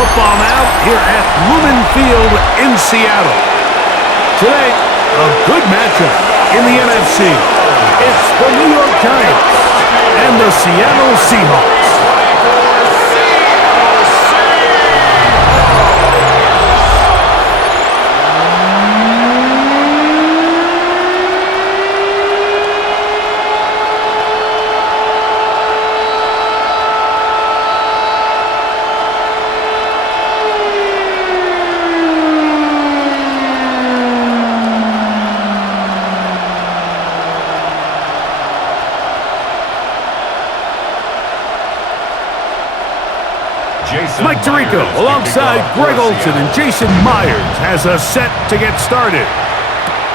football now here at Lumen Field in Seattle. Today, a good matchup in the NFC. It's the New York Giants and the Seattle Seahawks. Mike Tirico alongside Greg Olsen and Jason Myers has us set to get started.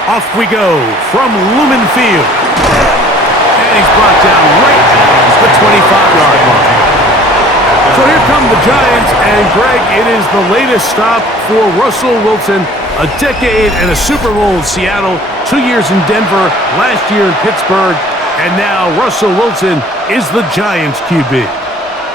Off we go from Lumen Field. And he's brought down right at the 25-yard line. So here come the Giants, and Greg, it is the latest stop for Russell Wilson. A decade and a Super Bowl in Seattle, 2 years in Denver, last year in Pittsburgh, and now Russell Wilson is the Giants QB.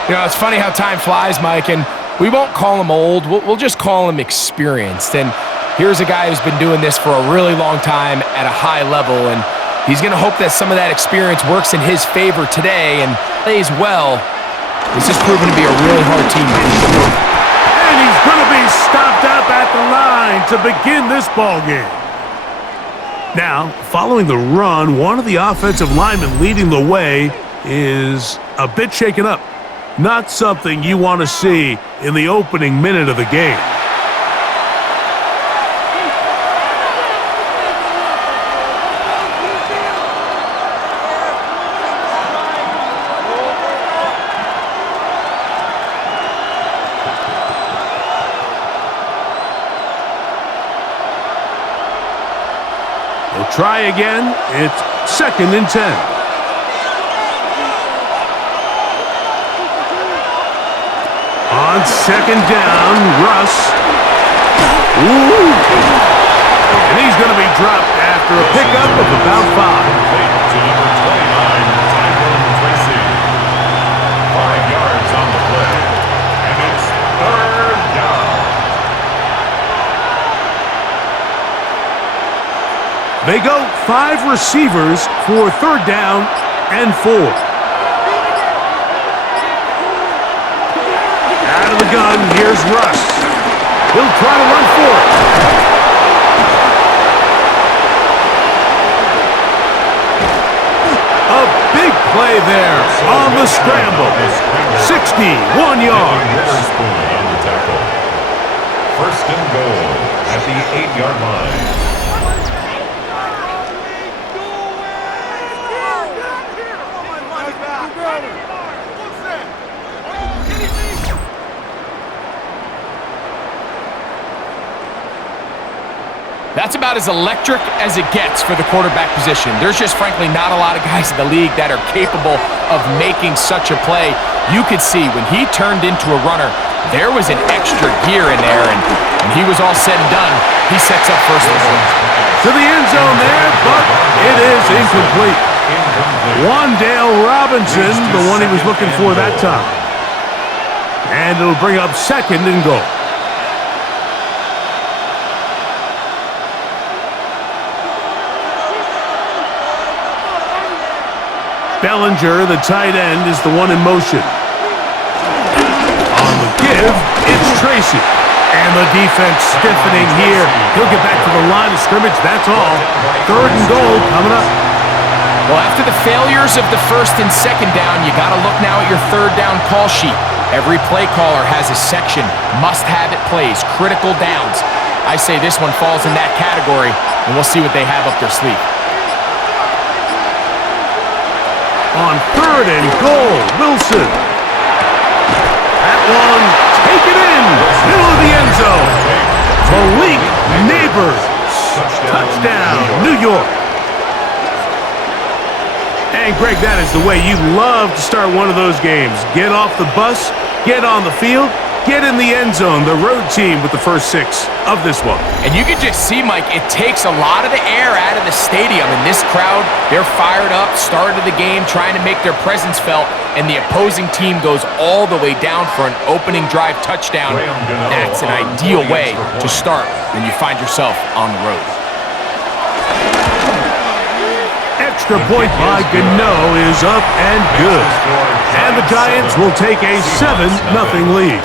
You know, it's funny how time flies, Mike, and we won't call him old. We'll just call him experienced. And here's a guy who's been doing this for a really long time at a high level, and he's going to hope that some of that experience works in his favor today and plays well. This has proven to be a really hard team. And he's going to be stopped up at the line to begin this ballgame. Now, following the run, one of the offensive linemen leading the way is a bit shaken up. Not something you want to see in the opening minute of the game. We'll try again. It's 2nd and 10. On 2nd down, Russ. Ooh. And he's going to be dropped after a pickup of about 5. To number 29, Tyrone Tracy. 5 yards on the play. And it's 3rd down. They go 5 receivers for 3rd down and 4. Out of the gun, here's Russ. He'll try to run for it. A big play there on the scramble. 61 yards. On the tackle. 1st and goal at the 8-yard line. That's about as electric as it gets for the quarterback position. There's just frankly not a lot of guys in the league that are capable of making such a play. You could see when he turned into a runner, there was an extra gear in there, and when he was all said and done, he sets up first and goal. To the end zone there, but it is incomplete. Wandale Robinson, the one he was looking for that time. And it'll bring up 2nd and goal. Bellinger, the tight end, is the one in motion. On the give, it's Tracy. And the defense stiffening here. He'll get back to the line of scrimmage, that's all. 3rd and goal coming up. Well, after the failures of the 1st and 2nd down, you got to look now at your 3rd down call sheet. Every play caller has a section, must-have-it plays, critical downs. I say this one falls in that category, and we'll see what they have up their sleeve. On 3rd and goal, Wilson. That one, take it in, middle of the end zone. Malik Neighbors, touchdown, New York. And Greg, that is the way you love to start one of those games. Get off the bus, get on the field, get in the end zone. The road team with the first 6 of this one. And you can just see, Mike, it takes a lot of the air out of the stadium. And this crowd, they're fired up, started the game, trying to make their presence felt. And the opposing team goes all the way down for an opening drive touchdown. That's an ideal way to start when you find yourself on the road. Extra point by Gano is up and good. And the Giants will take a 7-0 lead.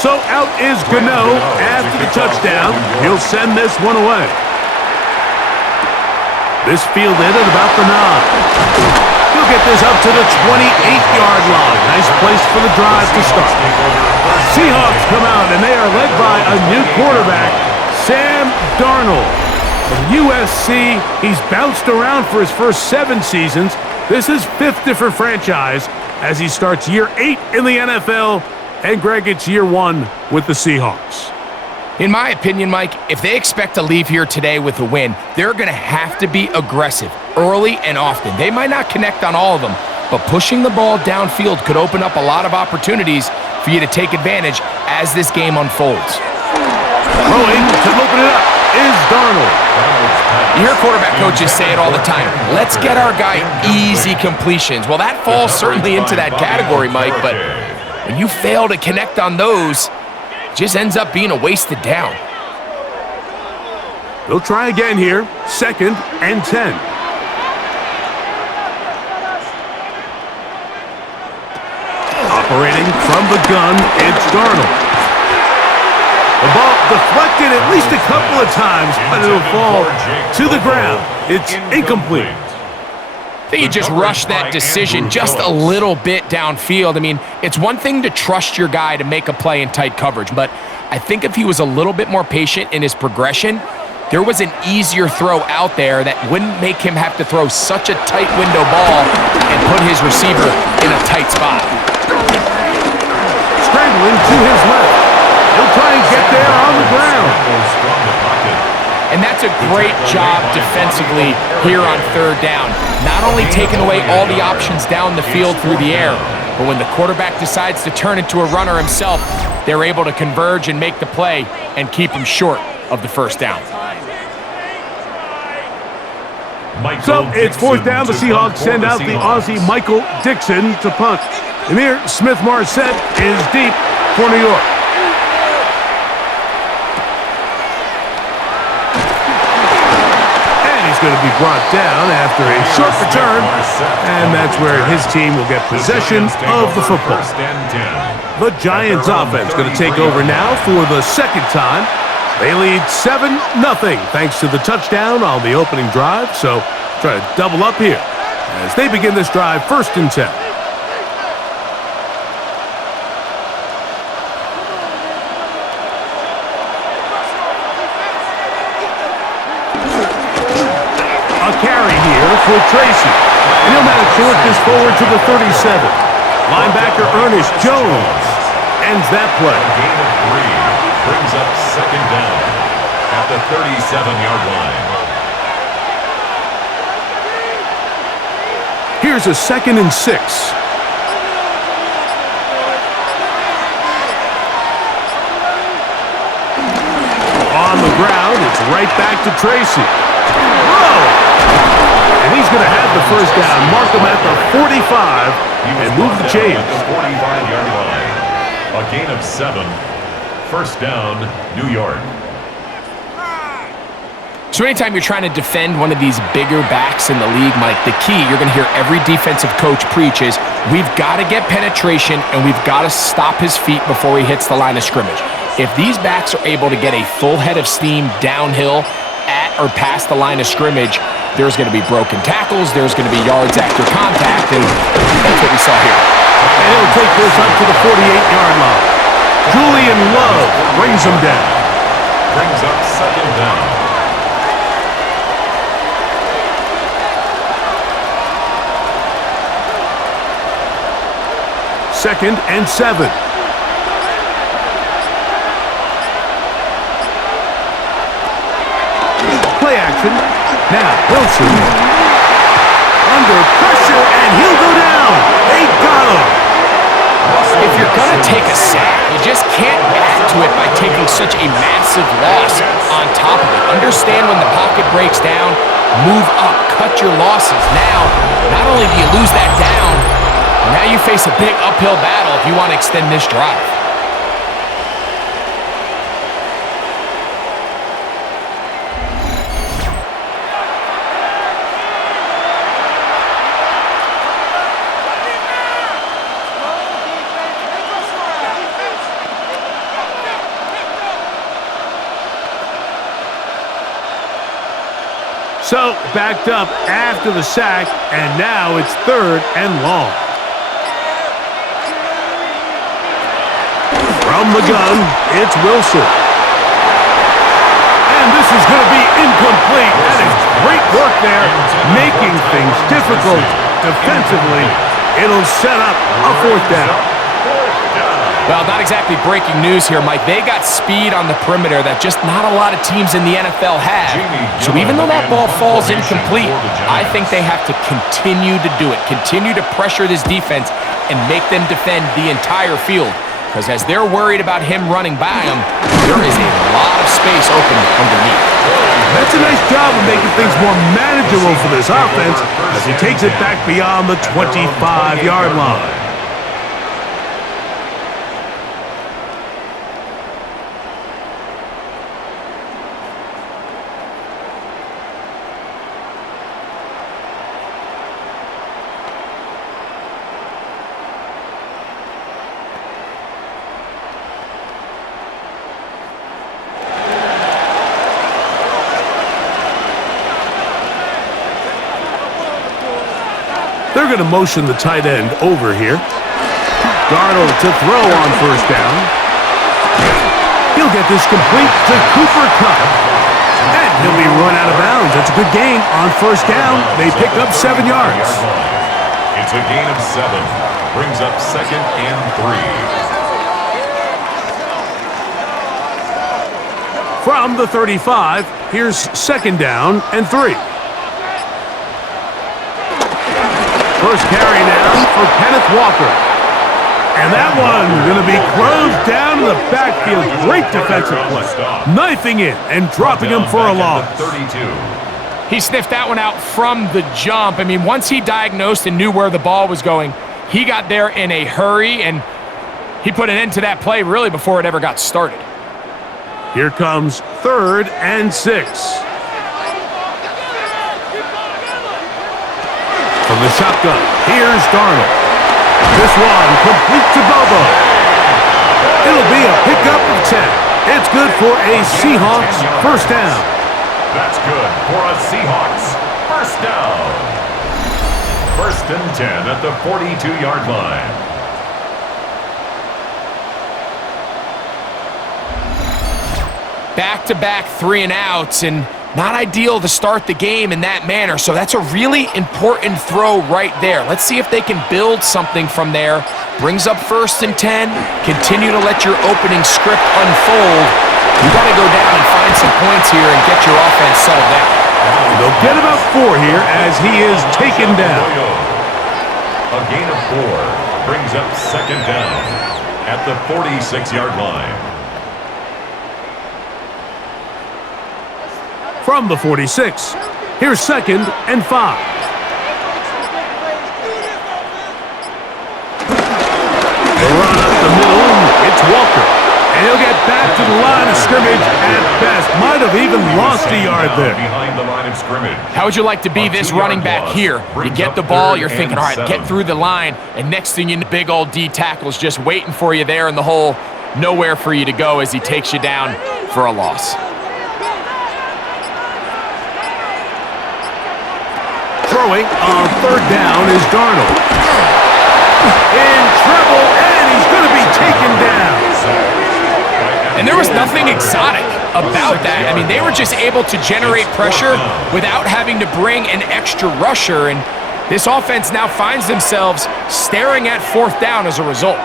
So out is Gano after the touchdown. He'll send this one away. This fielded at about the 9. He'll get this up to the 28-yard line. Nice place for the drive to start. Seahawks come out, and they are led by a new quarterback, Sam Darnold. From USC, he's bounced around for his first 7 seasons. This is 5th different franchise as he starts year 8 in the NFL. And Greg, it's year 1 with the Seahawks. In my opinion, Mike, if they expect to leave here today with a win, they're going to have to be aggressive early and often. They might not connect on all of them, but pushing the ball downfield could open up a lot of opportunities for you to take advantage as this game unfolds. Throwing to open it up is Darnold. You hear quarterback coaches say it all the time. Let's get our guy easy completions. Well, that falls certainly into that category, Mike, but when you fail to connect on those, it just ends up being a wasted down. They'll try again here. 2nd and 10. Operating from the gun, it's Darnold. The ball deflected at least a couple of times, but it'll fall to the ground. It's incomplete. I think you just rushed that decision just a little bit downfield. I mean, it's one thing to trust your guy to make a play in tight coverage, but I think if he was a little bit more patient in his progression, there was an easier throw out there that wouldn't make him have to throw such a tight window ball and put his receiver in a tight spot. Scrambling to his left. He'll try and get there on the ground. And that's a great job defensively here on 3rd down. Not only taking away all the options down the field through the air, but when the quarterback decides to turn into a runner himself, they're able to converge and make the play and keep him short of the 1st down. So it's 4th down. The Seahawks send out the Aussie Michael Dixon to punt. And here, Smith-Marset is deep for New York. Going to be brought down after a short return, and that's where his team will get possession of the football. The Giants offense going to take over now for the 2nd time. They lead 7-0 thanks to the touchdown on the opening drive, so try to double up here as they begin this drive 1st and 10. For Tracy, and he'll manage to work this forward to the 37. Linebacker Ernest Jones ends that play. Gain of 3 brings up 2nd down at the 37-yard line. Here's a 2nd and 6. On the ground, it's right back to Tracy. And he's going to have the 1st down, mark him at the 45, and move the chains. At the 45-yard line. A gain of 7. 1st down, New York. So anytime you're trying to defend one of these bigger backs in the league, Mike, the key you're going to hear every defensive coach preach is we've got to get penetration and we've got to stop his feet before he hits the line of scrimmage. If these backs are able to get a full head of steam downhill at or past the line of scrimmage, there's going to be broken tackles, there's going to be yards after contact, and that's what we saw here. And he'll take this up to the 48-yard line. Julian Love brings him down. Brings up second down. Second and 7. Play action. Now Wilson. Under pressure, and he'll go down. They got him. If you're going to take a sack, you just can't add to it by taking such a massive loss on top of it. Understand when the pocket breaks down, move up, cut your losses. Now, not only do you lose that down, now you face a big uphill battle if you want to extend this drive. So, backed up after the sack, and now it's third and long. From the gun, it's Wilson. And this is going to be incomplete. That is great work there, making things difficult defensively. It'll set up a fourth down. Well, not exactly breaking news here, Mike. They got speed on the perimeter that just not a lot of teams in the NFL have. So even though that ball falls incomplete, I think they have to continue to do it, continue to pressure this defense and make them defend the entire field. Because as they're worried about him running by them, there is a lot of space open underneath. That's a nice job of making things more manageable for this offense as he takes it back beyond the 25-yard line. They're going to motion the tight end over here. Darnold to throw on first down. He'll get this complete to Cooper Kupp. And he'll be run out of bounds. That's a good gain on first down. They pick up 7 yards. It's a gain of 7. Brings up second and 3. From the 35, here's second down and 3. First carry now for Kenneth Walker. And that one going to be closed down in the backfield. Great defensive play. Knifing in and dropping him for a loss. He sniffed that one out from the jump. I mean, once he diagnosed and knew where the ball was going, he got there in a hurry, and he put an end to that play really before it ever got started. Here comes third and 6. From the shotgun, here's Darnold. This one complete to Bobo. It'll be a pickup of 10. It's good for a Seahawks first down. That's good for a Seahawks first down. First and 10 at the 42-yard line. Back-to-back 3-and-outs, and not ideal to start the game in that manner. So that's a really important throw right there. Let's see if they can build something from there. Brings up first and 10. Continue to let your opening script unfold. You got to go down and find some points here and get your offense settled down. They'll get about 4 here as he is taken down. A gain of 4 brings up second down at the 46-yard line. From the 46, here's second and 5. The run up the middle, it's Walker. And he'll get back to the line of scrimmage at best. Might have even lost a yard there. Behind the line of scrimmage. How would you like to be this running back here? You get the ball, you're thinking, all right, get through the line, and next thing you know, big old D tackle's just waiting for you there in the hole. Nowhere for you to go as he takes you down for a loss. Throwing on third down is Darnold. In trouble, and he's going to be taken down. And there was nothing exotic about that. I mean, they were just able to generate pressure without having to bring an extra rusher, and this offense now finds themselves staring at fourth down as a result.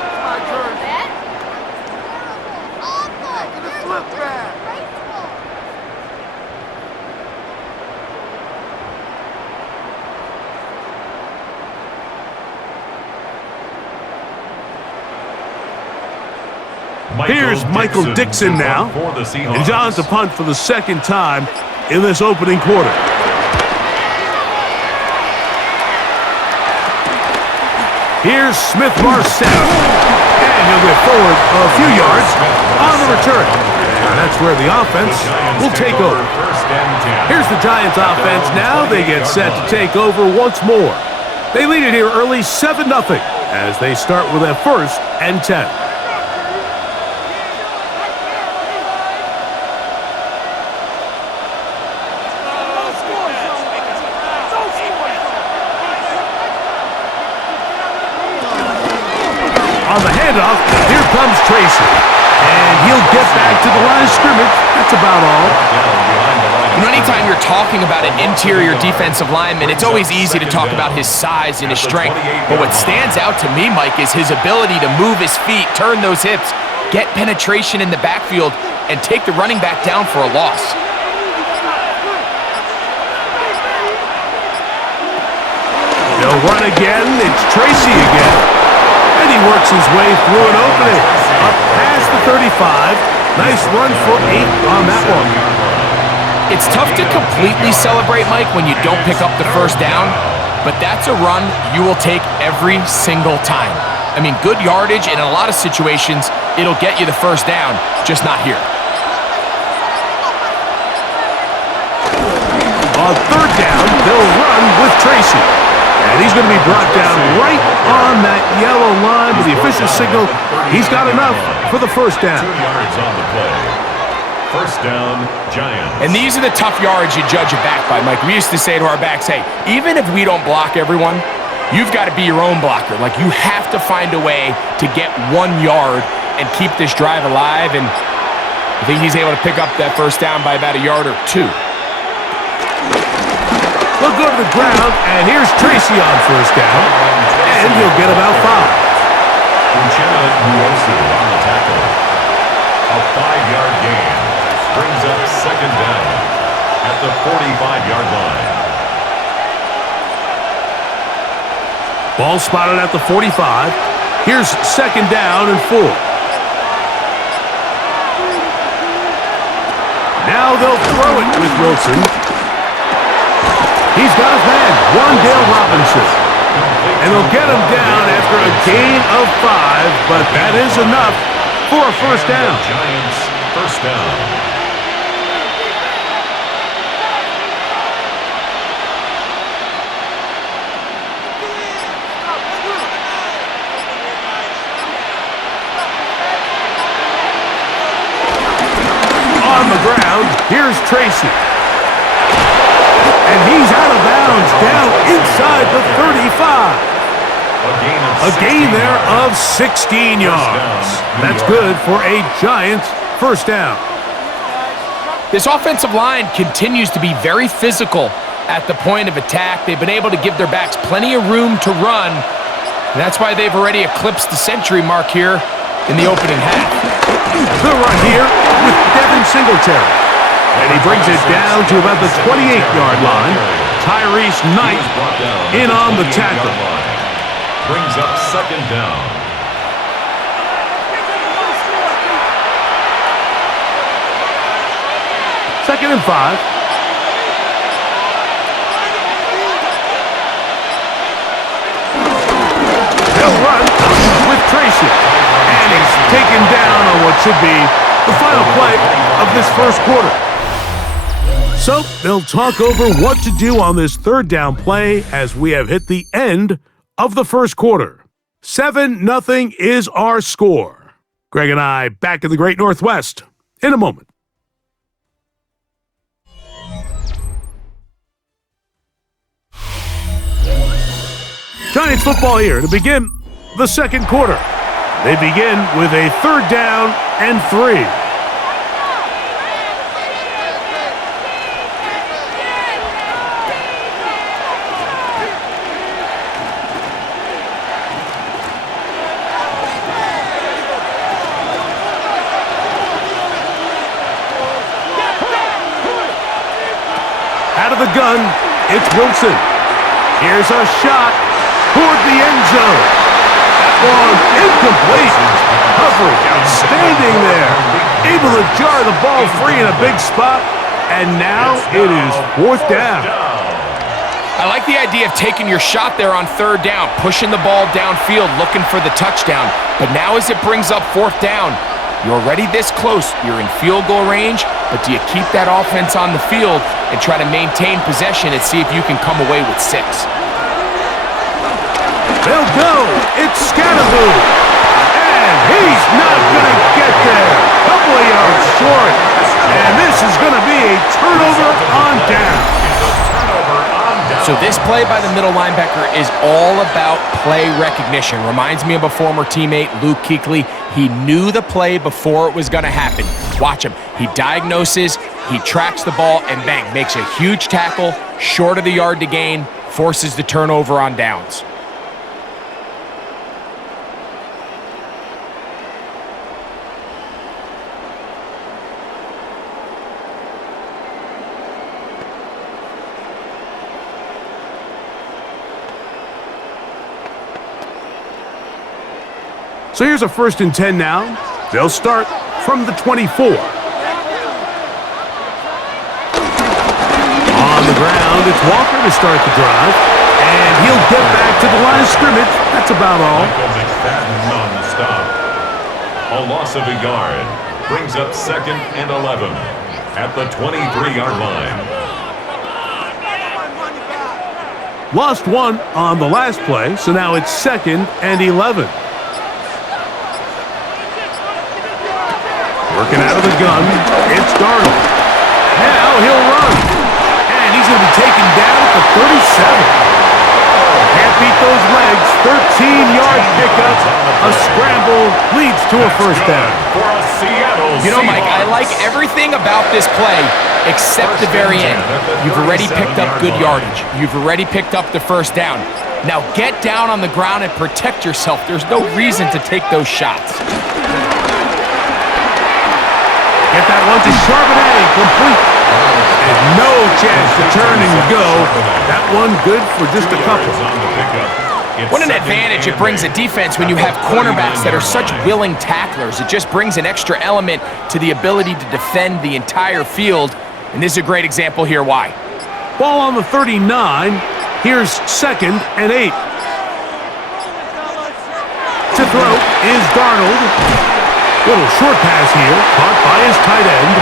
Here's Michael Dixon now, and John's to punt for the second time in this opening quarter. Here's Smith Marcel, and he'll get forward a few yards on the return. And that's where the offense will take over. Here's the Giants offense now. They get set to take over once more. They lead it here early 7-0 as they start with a 1st and 10. On the handoff, here comes Tracy. And he'll get back to the line of scrimmage. That's about all. You know, anytime you're talking about an interior defensive lineman, it's always easy to talk about his size and his strength. But what stands out to me, Mike, is his ability to move his feet, turn those hips, get penetration in the backfield, and take the running back down for a loss. They'll run again. It's Tracy again. And he works his way through an opening. Up past the 35. Nice run for 8 on that one. It's tough to completely celebrate, Mike, when you don't pick up the first down, but that's a run you will take every single time. I mean, good yardage, and in a lot of situations, it'll get you the first down, just not here. On third down, they'll run with Tracy. And he's going to be brought down right on that yellow line with the official signal. He's got enough for the first down. 2 yards on the play. First down, Giants. And these are the tough yards you judge a back by, Mike. We used to say to our backs, hey, even if we don't block everyone, you've got to be your own blocker. Like, you have to find a way to get 1 yard and keep this drive alive. And I think he's able to pick up that first down by about a yard or 2. They'll go to the ground, and here's Tracy on first down, and he'll get about 5. On the tackle. A 5-yard gain brings up second down at the 45-yard line. Ball spotted at the 45. Here's second down and 4. Now they'll throw it with Wilson. He's got his man, Wandale Robinson. And they'll get him down after a gain of 5, but that is enough for a first down. Giants first down. On the ground, here's Tracy. And he's out of bounds, down inside the 35. A gain there of 16 yards. That's good for a Giants first down. This offensive line continues to be very physical at the point of attack. They've been able to give their backs plenty of room to run. And that's why they've already eclipsed the century mark here in the opening half. The run here with Devin Singletary. And he brings it down to about the 28-yard line. Tyrese Knight in on the tackle. Brings up second down. Second and 5. They'll run with Tracy. And he's taken down on what should be the final play of this first quarter. So they'll talk over what to do on this third down play as we have hit the end of the first quarter. 7-0 is our score. Greg and I back in the Great Northwest in a moment. Giants football here to begin the second quarter. They begin with a third down and 3. gun. It's Wilson. Here's a shot toward the end zone. That one incomplete. Coverage outstanding there. Able to jar the ball free in a big spot. And now it is fourth down. I like the idea of taking your shot there on third down, pushing the ball downfield, looking for the touchdown. But now as it brings up fourth down, you're already this close. You're in field goal range, but do you keep that offense on the field and try to maintain possession and see if you can come away with 6? They'll go. It's Scatterboo. And he's not going to get there. Couple of yards short. And this is going to be a turnover on down. So this play by the middle linebacker is all about play recognition. Reminds me of a former teammate, Luke Kuechly. He knew the play before it was going to happen. Watch him. He diagnoses, he tracks the ball, and bang, makes a huge tackle, short of the yard to gain, forces the turnover on downs. So here's a 1st and 10 now. They'll start from the 24. On the ground, it's Walker to start the drive. And he'll get back to the line of scrimmage. That's about all. On the stop. A loss of a yard. Brings up 2nd and 11 at the 23-yard line. Lost 1 on the last play, so now it's 2nd and 11. Working out of the gun, it's Darnold. Now he'll run. And he's going to be taken down at the 37. Can't beat those legs. 13-yard pickup. A scramble leads to a 1st down. You know, Mike, I like everything about this play except the very end. You've already picked up good yardage. You've already picked up the 1st down. Now get down on the ground and protect yourself. There's no reason to take those shots. Get that one to Charbonnet, complete. And no chance to turn and go. That one good for just a couple. What an advantage it brings a defense when you have cornerbacks that are such willing tacklers. It just brings an extra element to the ability to defend the entire field. And this is a great example here why. Ball on the 39. Here's 2nd and 8. To throw is Darnold. Little short pass here, caught by his tight end.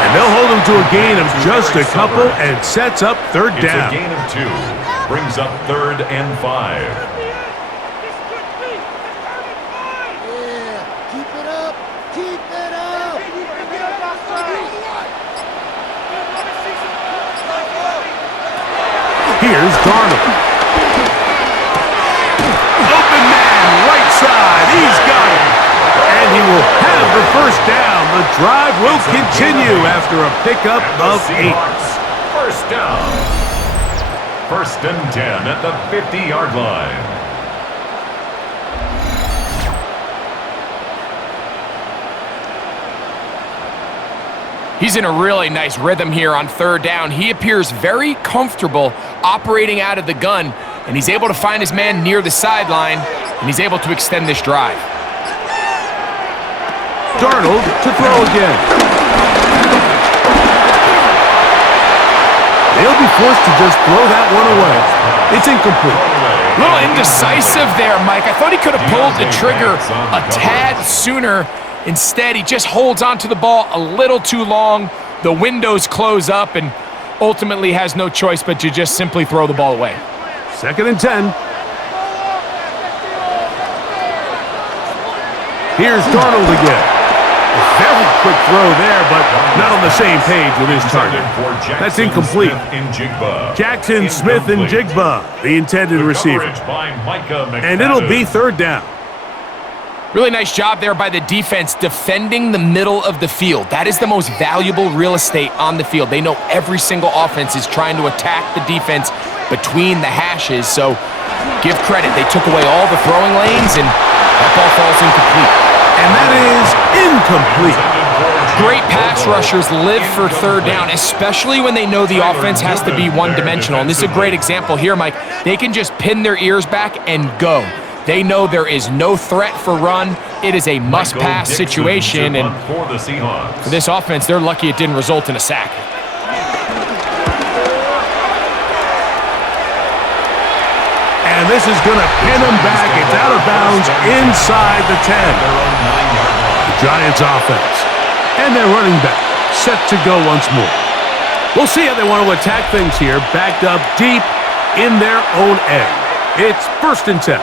And they'll hold him to a gain of just a couple and sets up 3rd down. It's a gain of 2. Brings up 3rd and 5. Keep it up. Keep it up. Here's Darnold. Open man, right side. He's got it. And he will have the 1st down. The drive will continue after a pickup of 8. 1st down. 1st and 10 at the 50-yard line. He's in a really nice rhythm here on 3rd down. He appears very comfortable operating out of the gun, and he's able to find his man near the sideline, and he's able to extend this drive. Darnold to throw again. They'll be forced to just throw that one away. It's incomplete. A little indecisive there, Mike. I thought he could have pulled the trigger a tad sooner. Instead, he just holds onto the ball a little too long. The windows close up and ultimately has no choice but to just simply throw the ball away. 2nd and 10. Here's Darnold again. A very quick throw there, but not on the same page with his target. That's incomplete. Jackson Smith and Jigba, the intended receiver. And it'll be 3rd down. Really nice job there by the defense defending the middle of the field. That is the most valuable real estate on the field. They know every single offense is trying to attack the defense between the hashes, so give credit. They took away all the throwing lanes, and that ball falls incomplete. And that is incomplete. Great pass rushers live for third down, especially when they know the offense has to be one-dimensional. And this is a great example here, Mike. They can just pin their ears back and go. They know there is no threat for run. It is a must-pass situation. And for this offense, they're lucky it didn't result in a sack. And this is going to pin them back. It's out of bounds inside the 10. The Giants offense. And their running back set to go once more. We'll see how they want to attack things here, backed up deep in their own end. It's 1st and 10.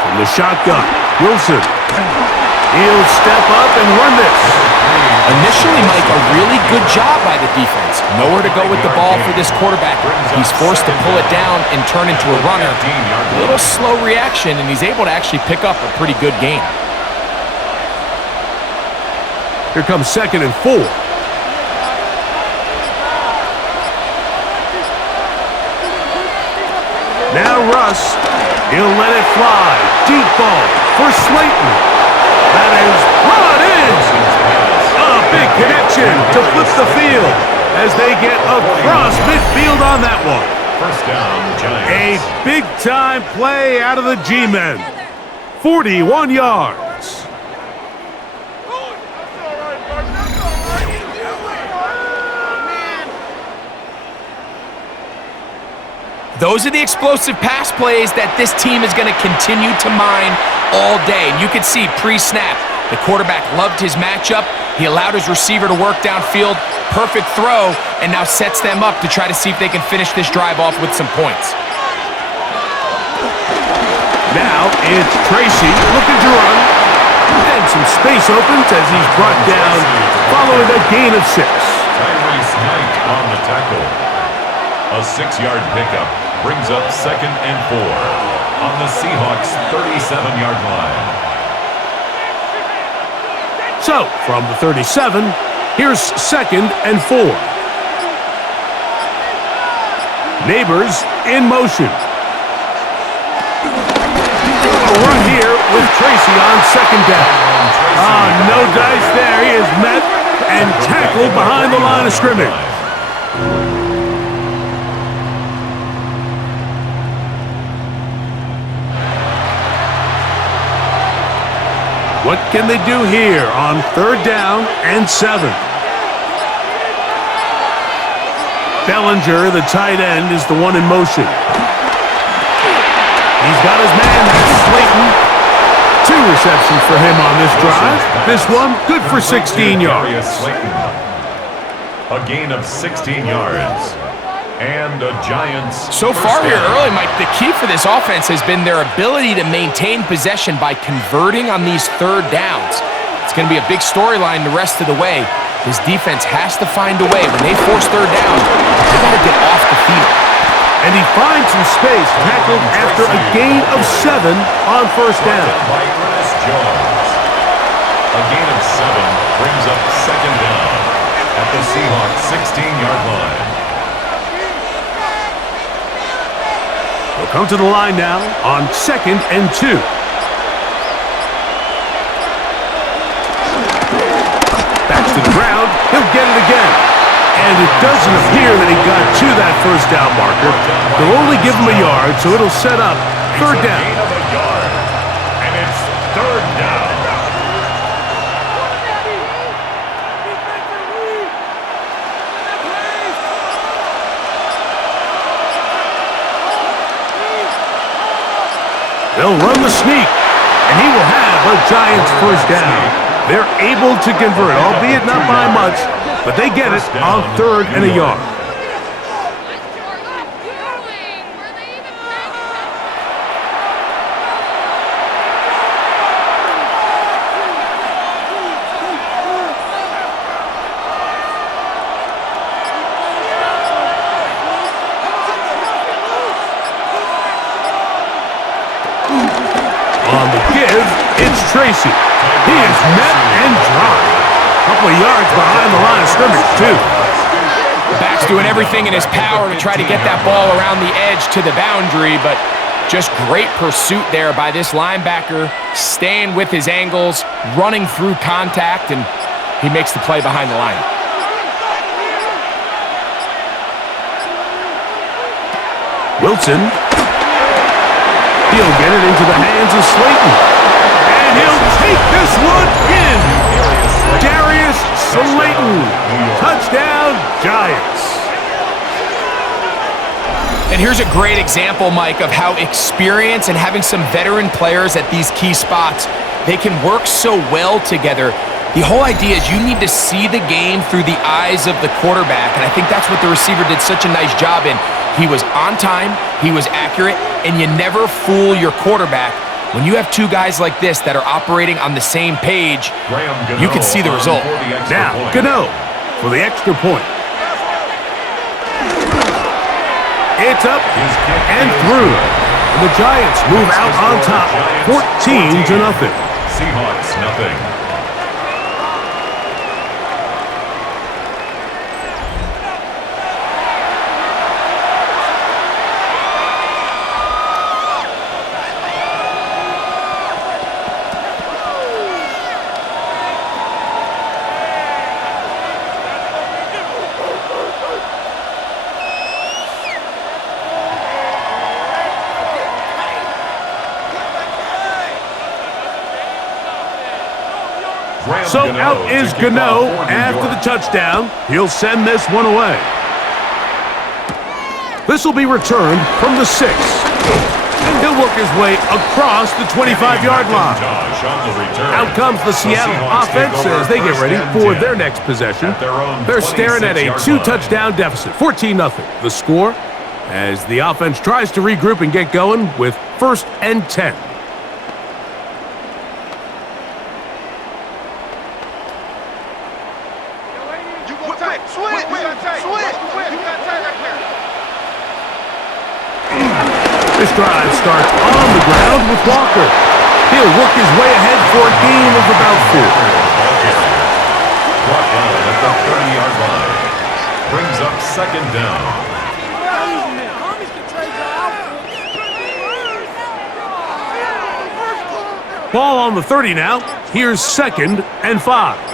From the shotgun, Wilson. He'll step up and run this. Initially, Mike, a really good job by the defense. Nowhere to go with the ball for this quarterback. He's forced to pull it down and turn into a runner. A little slow reaction, and he's able to actually pick up a pretty good game. Here comes 2nd and 4. Now Russ. He'll let it fly. Deep ball for Slayton. That is brought in. A big connection to flip the field as they get across midfield on that one. 1st down, A Giants. big-time play out of the G-men. 41 yards. Those are the explosive pass plays that this team is going to continue to mine all day. And you can see pre-snap, the quarterback loved his matchup. He allowed his receiver to work downfield. Perfect throw, and now sets them up to try to see if they can finish this drive off with some points. Now it's Tracy looking to run. And some space opens as he's brought down following a gain of 6. Tyrese Knight on the tackle. A 6-yard pickup brings up 2nd and 4 on the Seahawks' 37-yard line. So, from the 37, here's 2nd and 4. Neighbors in motion. A run here with Tracy on 2nd down. No dice there. He is met and tackled behind the line of scrimmage. What can they do here on 3rd down and 7? Bellinger, the tight end, is the one in motion. He's got his man, that's Slayton. 2 receptions for him on this drive. This one, good for 16 yards. A gain of 16 yards. And the Giants. So far here early, Mike, the key for this offense has been their ability to maintain possession by converting on these 3rd downs. It's going to be a big storyline the rest of the way. This defense has to find a way. When they force 3rd down, they got to get off the field. And he finds some space, tackled after a gain of 7 on 1st down. By Ernest Jones. A gain of 7 brings up 2nd down at the Seahawks' 16-yard line. They'll come to the line now on 2nd and 2. Back to the ground. He'll get it again. And it doesn't appear that he got to that 1st down marker. They'll only give him a yard, so it'll set up 3rd down. Gain of a yard. And it's 3rd down. They'll run the sneak, and he will have a Giants 1st down. They're able to convert, albeit not by much, but they get it on 3rd and a yard. On the give, it's Tracy. He is met and dropped. A couple of yards behind the line of scrimmage, too. The back's doing everything in his power to try to get that ball around the edge to the boundary, but just great pursuit there by this linebacker, staying with his angles, running through contact, and he makes the play behind the line. Wilson. He'll get it into the hands of Slayton. And he'll take this one in. Darius Slayton. Touchdown, Giants. And here's a great example, Mike, of how experience and having some veteran players at these key spots, they can work so well together. The whole idea is you need to see the game through the eyes of the quarterback, and I think that's what the receiver did such a nice job in. He was on time, he was accurate, and you never fool your quarterback. When you have two guys like this that are operating on the same page, you can see the result. Now, Gano for the extra point. It's up and through. And the Giants move out on top, 14-0. Seahawks, nothing. So out is Gano after the touchdown. He'll send this one away. This will be returned from the 6. He'll work his way across the 25-yard line. Out comes the Seattle offense as they get ready for their next possession. They're staring at a 2-touchdown deficit, 14-0. The score as the offense tries to regroup and get going with 1st and 10. This drive starts on the ground with Walker. He'll work his way ahead for a gain of about 4. Brought down at the 30-yard line. Brings up 2nd down. Ball on the 30 now. Here's 2nd and 5.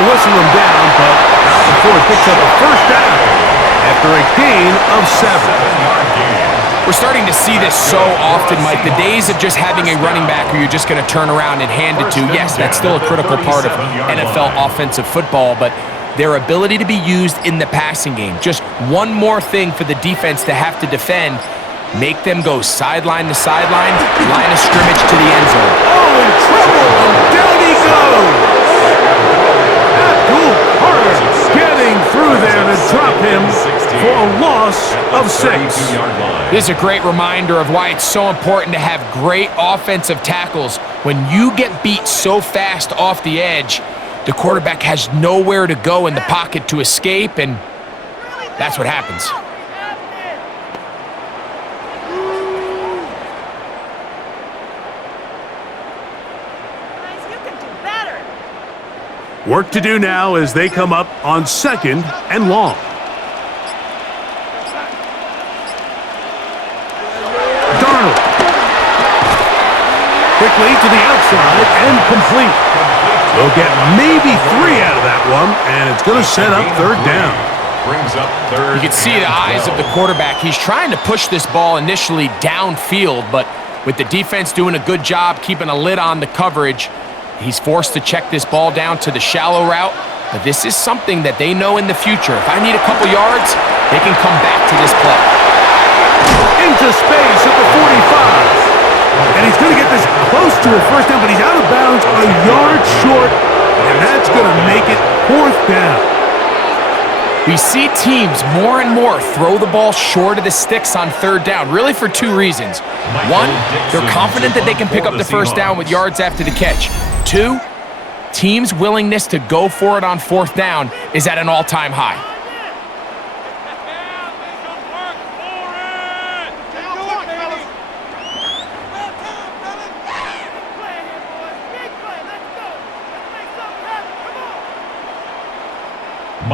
Whistle him down, but not before it picks up a 1st down after a gain of 7. We're starting to see this so often, Mike. The days of just having a running back who you're just going to turn around and hand it to, yes, that's still a critical part of NFL offensive football, but their ability to be used in the passing game, just one more thing for the defense to have to defend, make them go sideline to sideline, line of scrimmage to the end zone. Oh, in trouble, and down he goes. Getting through there to drop him for a loss of 6. This is a great reminder of why it's so important to have great offensive tackles. When you get beat so fast off the edge, the quarterback has nowhere to go in the pocket to escape, and that's what happens. Work to do now as they come up on 2nd and long. Darnold. Quickly to the outside and complete. They'll get maybe 3 out of that one, and it's going to set up 3rd down. Brings up 3rd. You can see the eyes of the quarterback. He's trying to push this ball initially downfield, but with the defense doing a good job keeping a lid on the coverage, he's forced to check this ball down to the shallow route, but this is something that they know in the future. If I need a couple yards, they can come back to this play. Into space at the 45. And he's going to get this close to a 1st down, but he's out of bounds a yard short, and that's going to make it 4th down. We see teams more and more throw the ball short of the sticks on 3rd down, really for 2 reasons. 1, they're confident that they can pick up the 1st down with yards after the catch. 2, teams' willingness to go for it on 4th down is at an all-time high.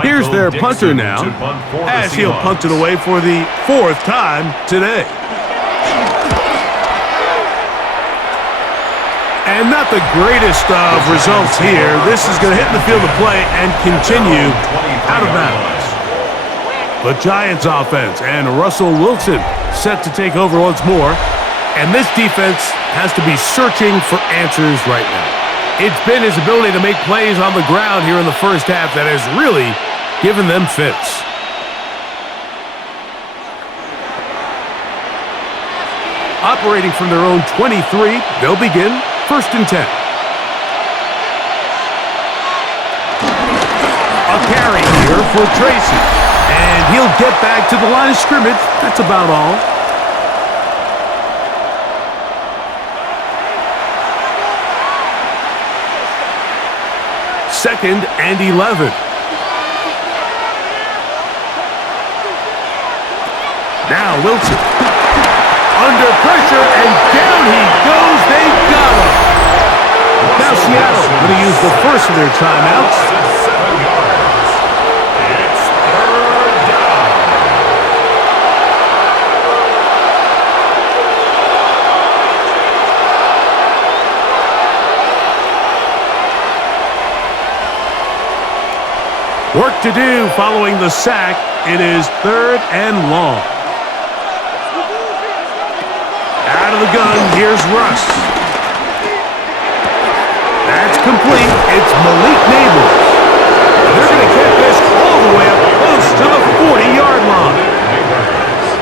Here's their punter now, as he'll punt it away for the 4th time today. And not the greatest of results here. This is going to hit the field of play and continue out of bounds. The Giants offense and Russell Wilson set to take over once more. And this defense has to be searching for answers right now. It's been his ability to make plays on the ground here in the first half that has really given them fits. Operating from their own 23, they'll begin 1st and 10. A carry here for Tracy. And he'll get back to the line of scrimmage. That's about all. Second and 11. Now Wilson. Under pressure, and down he goes. They got him. Now Seattle going to use the first of their timeouts. It's 3rd down. Work to do following the sack. It is 3rd and long. Out of the gun, here's Russ. That's complete. It's Malik Neighbors. They're going to get this all the way up close to the 40-yard line.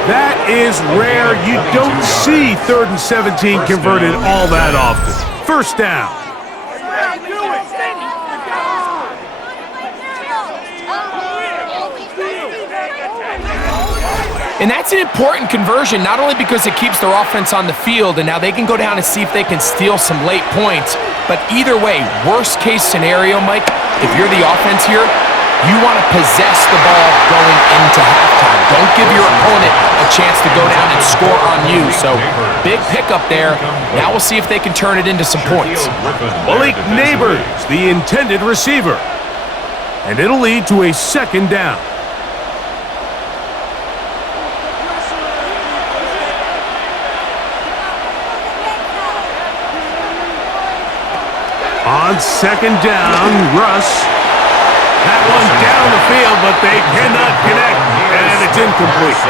That is rare. You don't see 3rd and 17 converted all that often. 1st down. And that's an important conversion, not only because it keeps their offense on the field, and now they can go down and see if they can steal some late points, but either way, worst case scenario, Mike, if you're the offense here, you want to possess the ball going into halftime. Don't give your opponent a chance to go down and score on you. So, big pickup there. Now we'll see if they can turn it into some points. Malik Neighbors, the intended receiver. And it'll lead to a 2nd down. On 2nd down, Russ. That one down the field, but they cannot connect, and it's incomplete.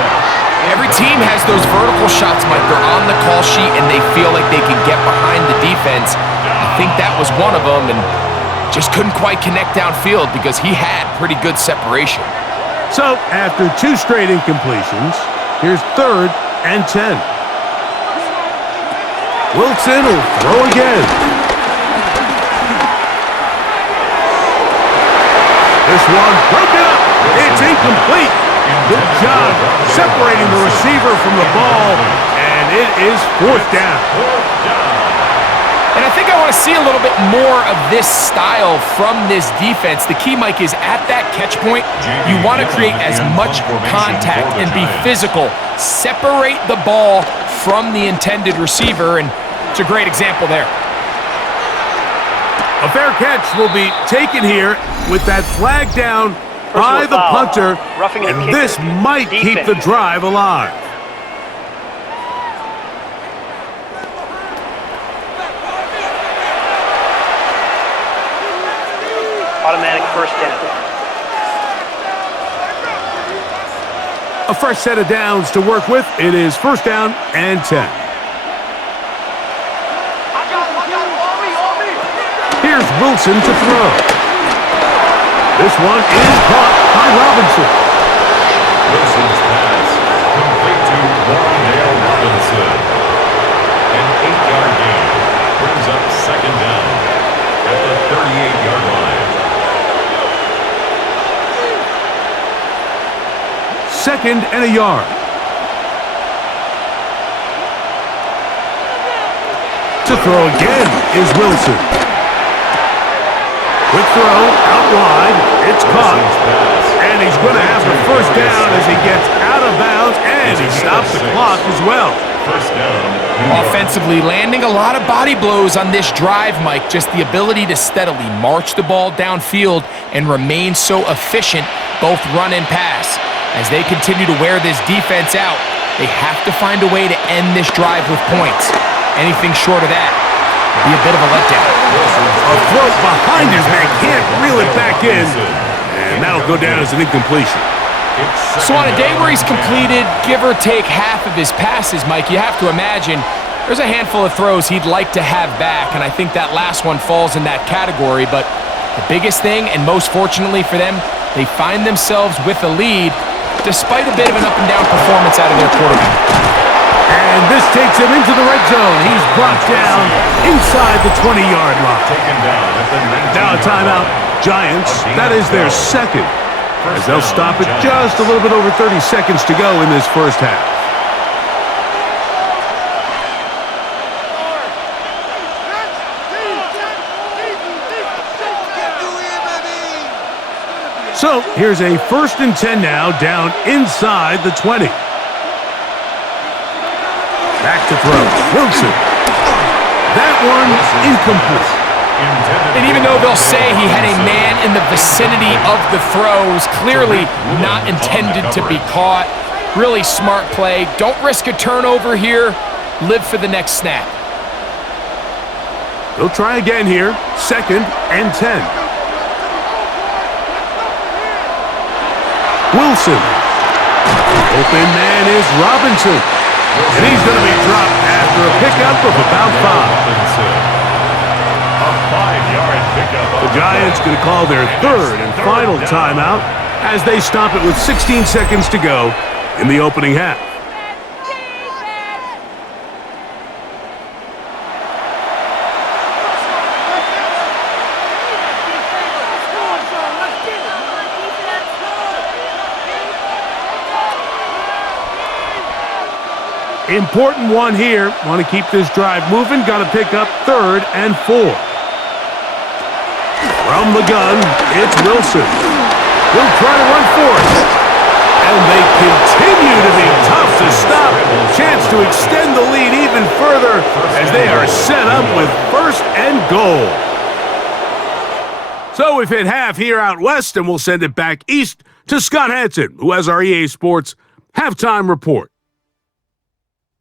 Every team has those vertical shots, Mike. They're on the call sheet, and they feel like they can get behind the defense. I think that was one of them, and just couldn't quite connect downfield because he had pretty good separation. So, after 2 straight incompletions, here's 3rd and 10. Wilson will throw again. This one broken up. It's incomplete. Good job separating the receiver from the ball, and it is 4th down. And I think I want to see a little bit more of this style from this defense. The key, Mike, is at that catch point, you want to create as much contact and be physical. Separate the ball from the intended receiver, and it's a great example there. A fair catch will be taken here with that flag down by the punter, and this might keep the drive alive. Automatic 1st down. A fresh set of downs to work with. It is 1st down and 10. Here's Wilson to throw. This one is caught by Robinson. Wilson's pass complete to Warrendale Robinson. An 8-yard gain brings up 2nd down at the 38-yard line. 2nd and a yard. To throw again is Wilson. Quick throw, out wide, it's caught, and he's going to have the 1st down as he gets out of bounds, and he stops the clock as well. first down. New York. Offensively, landing a lot of body blows on this drive, Mike. Just the ability to steadily march the ball downfield and remain so efficient, both run and pass. As they continue to wear this defense out, they have to find a way to end this drive with points. Anything short of that would be a bit of a letdown. A throw behind his man, can't reel it back in, and that'll go down as an incompletion. So on a day where he's completed, give or take half of his passes, Mike, you have to imagine there's a handful of throws he'd like to have back, and I think that last one falls in that category. But the biggest thing, and most fortunately for them, they find themselves with a lead despite a bit of an up-and-down performance out of their quarterback. And this takes him into the red zone. He's brought down inside the 20-yard line. Taken down at the 19-yard Now a timeout. Giants, that is their second, as they'll stop it just a little bit over 30 seconds to go in this first half. So here's a 1st and 10 now, down inside the 20. Back to throw. Wilson. That one incomplete. And even though they'll say he had a man in the vicinity of the throws, clearly not intended to be caught. Really smart play. Don't risk a turnover here. Live for the next snap. They'll try again here. 2nd and 10. Wilson. Open man is Robinson. And he's going to be dropped after a pickup of about 5. A 5-yard pickup. The Giants going to call their 3rd and final timeout as they stop it with 16 seconds to go in the opening half. Important one here. Want to keep this drive moving. Got to pick up 3rd and 4. From the gun, it's Wilson. He'll try to run for it. And they continue to be tough to stop. Chance to extend the lead even further as they are set up with 1st and goal. So we've hit half here out west, and we'll send it back east to Scott Hansen, who has our EA Sports halftime report.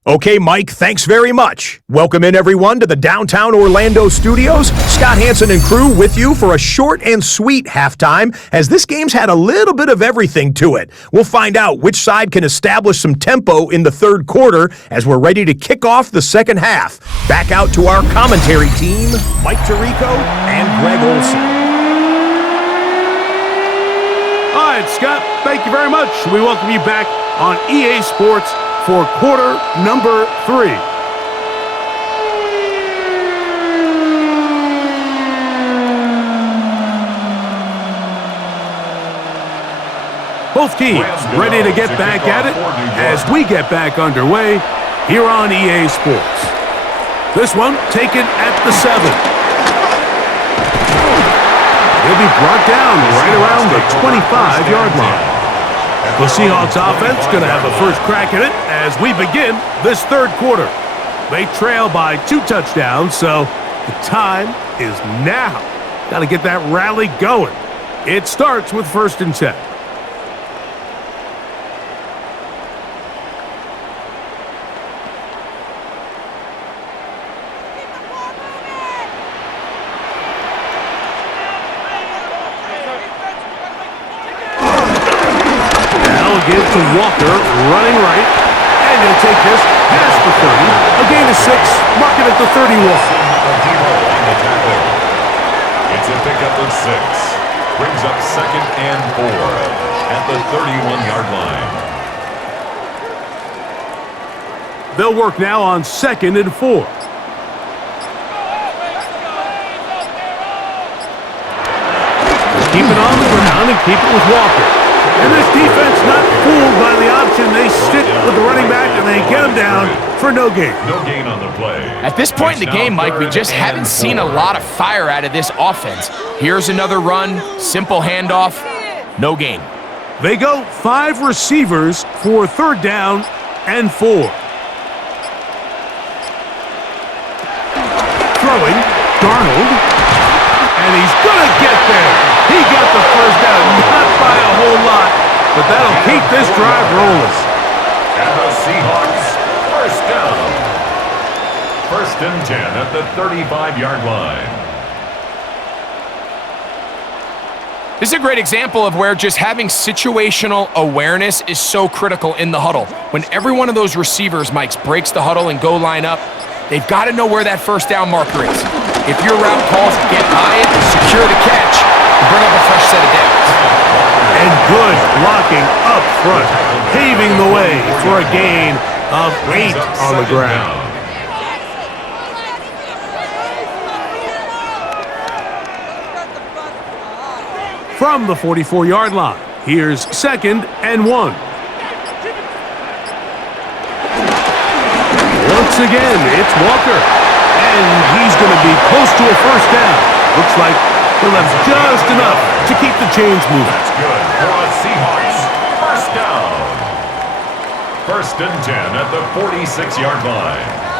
Okay, Mike, thanks very much. Welcome in, everyone, to the downtown Orlando studios. Scott Hansen and crew with you for a short and sweet halftime, as this game's had a little bit of everything to it. We'll find out which side can establish some tempo in the 3rd quarter as we're ready to kick off the 2nd half. Back out to our commentary team, Mike Tirico and Greg Olson. All right, Scott, thank you very much. We welcome you back on EA Sports for quarter number 3. Both teams ready to get back at it as we get back underway here on EA Sports. This one taken at the 7. He'll be brought down right around the 25-yard line. The Seahawks offense going to have a first crack at it as we begin this 3rd quarter. They trail by 2 touchdowns, so the time is now. Got to get that rally going. It starts with 1st and 10. Give to Walker, running right, and he'll take this past the 30, a gain of 6, mark it at the 31. It's a pickup of 6, brings up 2nd and 4 at the 31-yard line. They'll work now on 2nd and 4. Keep it on the ground and keep it with Walker. And this defense not fooled by the option. They stick with the running back and they get him down for no gain. No gain on the play. At this point in the game, Mike, we just haven't seen a lot of fire out of this offense. Here's another run, simple handoff, no gain. They go 5 receivers for 3rd down and 4. throwing. Darnold. And he's going to get there. He got the first down, not by a whole lot, but that'll keep this drive rolling. And the Seahawks, first down. First and 10 at the 35-yard line. This is a great example of where just having situational awareness is so critical in the huddle. When every one of those receivers, Mike, breaks the huddle and go line up, they've got to know where that first down marker is. If your route calls, get by it, secure the catch, and bring up a fresh set of downs. And good blocking up front, paving the way for a gain of 8 on the ground. From the 44-yard line, here's 2nd and 1. Once again, it's Walker. And he's going to be close to a first down. Looks like he'll have just enough to keep the chains moving. That's good for the Seahawks. First down. First and 10 at the 46-yard line.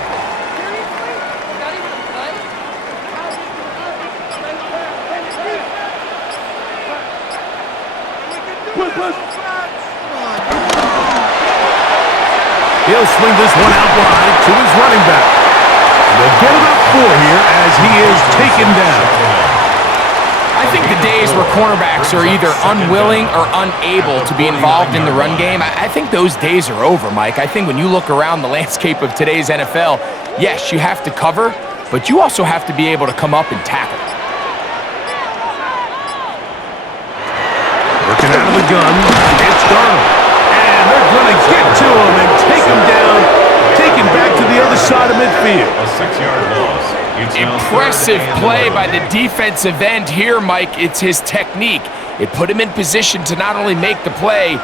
He'll swing this one out wide to his running back. And they'll get about 4 here as he is taken down. I think the days where cornerbacks are either unwilling or unable to be involved in the run game, I think those days are over, Mike. I think when you look around the landscape of today's NFL, yes, you have to cover, but you also have to be able to come up and tackle. Working out of the gun, it's Darnold. And they're going to get to him and take him down, taken back to the other side of midfield. A 6-yard loss. Impressive play by the defensive end here, Mike. It's his technique. It put him in position to not only make the play,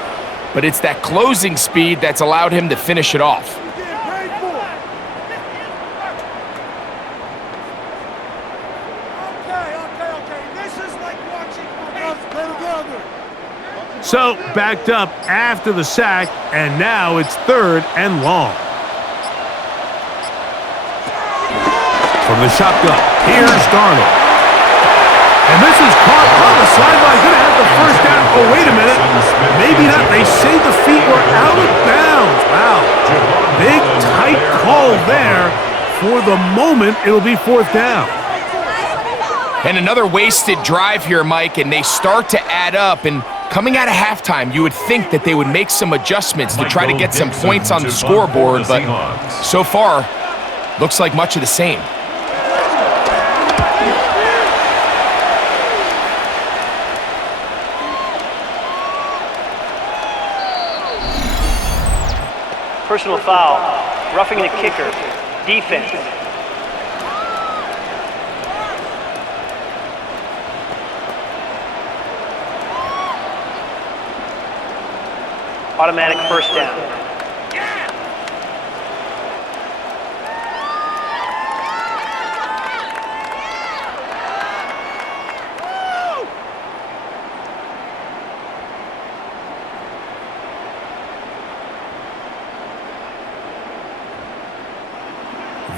but it's that closing speed that's allowed him to finish it off. So, backed up after the sack, and now it's 3rd and long. From the shotgun, here's Darnold. And this is caught on the sideline. Going to have the first down. Oh, wait a minute. Maybe not. They say the feet were out of bounds. Wow. Big, tight call there. For the moment, it'll be 4th down. And another wasted drive here, Mike, and they start to add up. And coming out of halftime, you would think that they would make some adjustments to try to get some points on the scoreboard, but so far, looks like much of the same. Personal foul. Roughing the kicker. Defense. Automatic first down.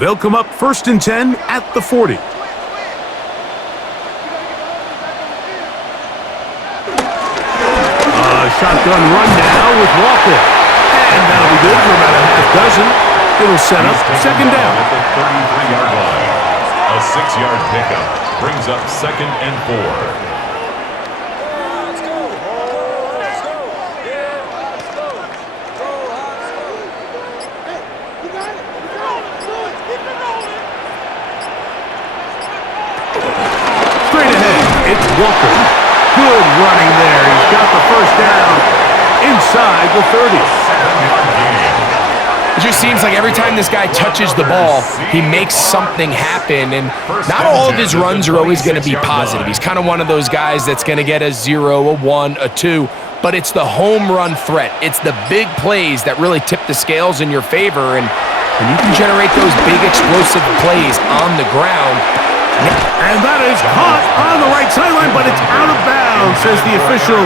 They'll come up 1st and 10 at the 40. Shotgun run now with Walker. And that'll be good for about a half dozen. It'll set up 2nd down. At the 33-yard line. A 6-yard pickup brings up 2nd and 4. Walker, good running there. He's got the first down inside the 30. It just seems like every time this guy touches the ball, he makes something happen, and not all of his runs are always going to be positive. He's kind of one of those guys that's going to get a 0, a 1, a 2, but it's the home run threat. It's the big plays that really tip the scales in your favor, and when you can generate those big explosive plays on the ground. And that is caught on the right sideline, but it's out of bounds, says the official,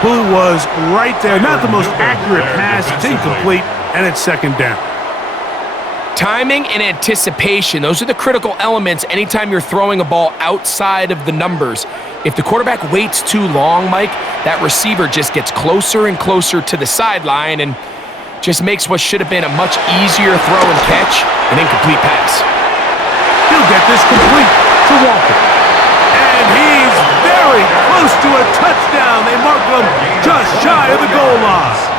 who was right there. Not the most accurate pass. It's incomplete, and it's 2nd down. Timing and anticipation, those are the critical elements anytime you're throwing a ball outside of the numbers. If the quarterback waits too long, Mike, that receiver just gets closer and closer to the sideline and just makes what should have been a much easier throw and catch an incomplete pass. He'll get this complete to Walker. And he's very close to a touchdown. They mark him just shy of the goal line.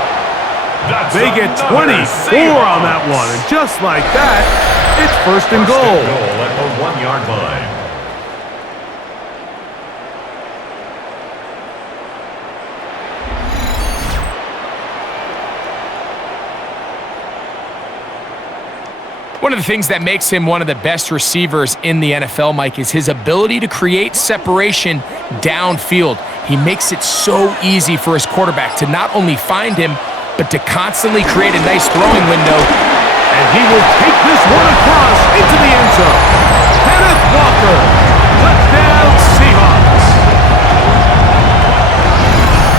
They get 24 on that one, and just like that, it's first and goal. At the 1-yard line. One of the things that makes him one of the best receivers in the NFL, Mike, is his ability to create separation downfield. He makes it so easy for his quarterback to not only find him, but to constantly create a nice throwing window. And he will take this one across into the end zone. Kenneth Walker, touchdown Seahawks.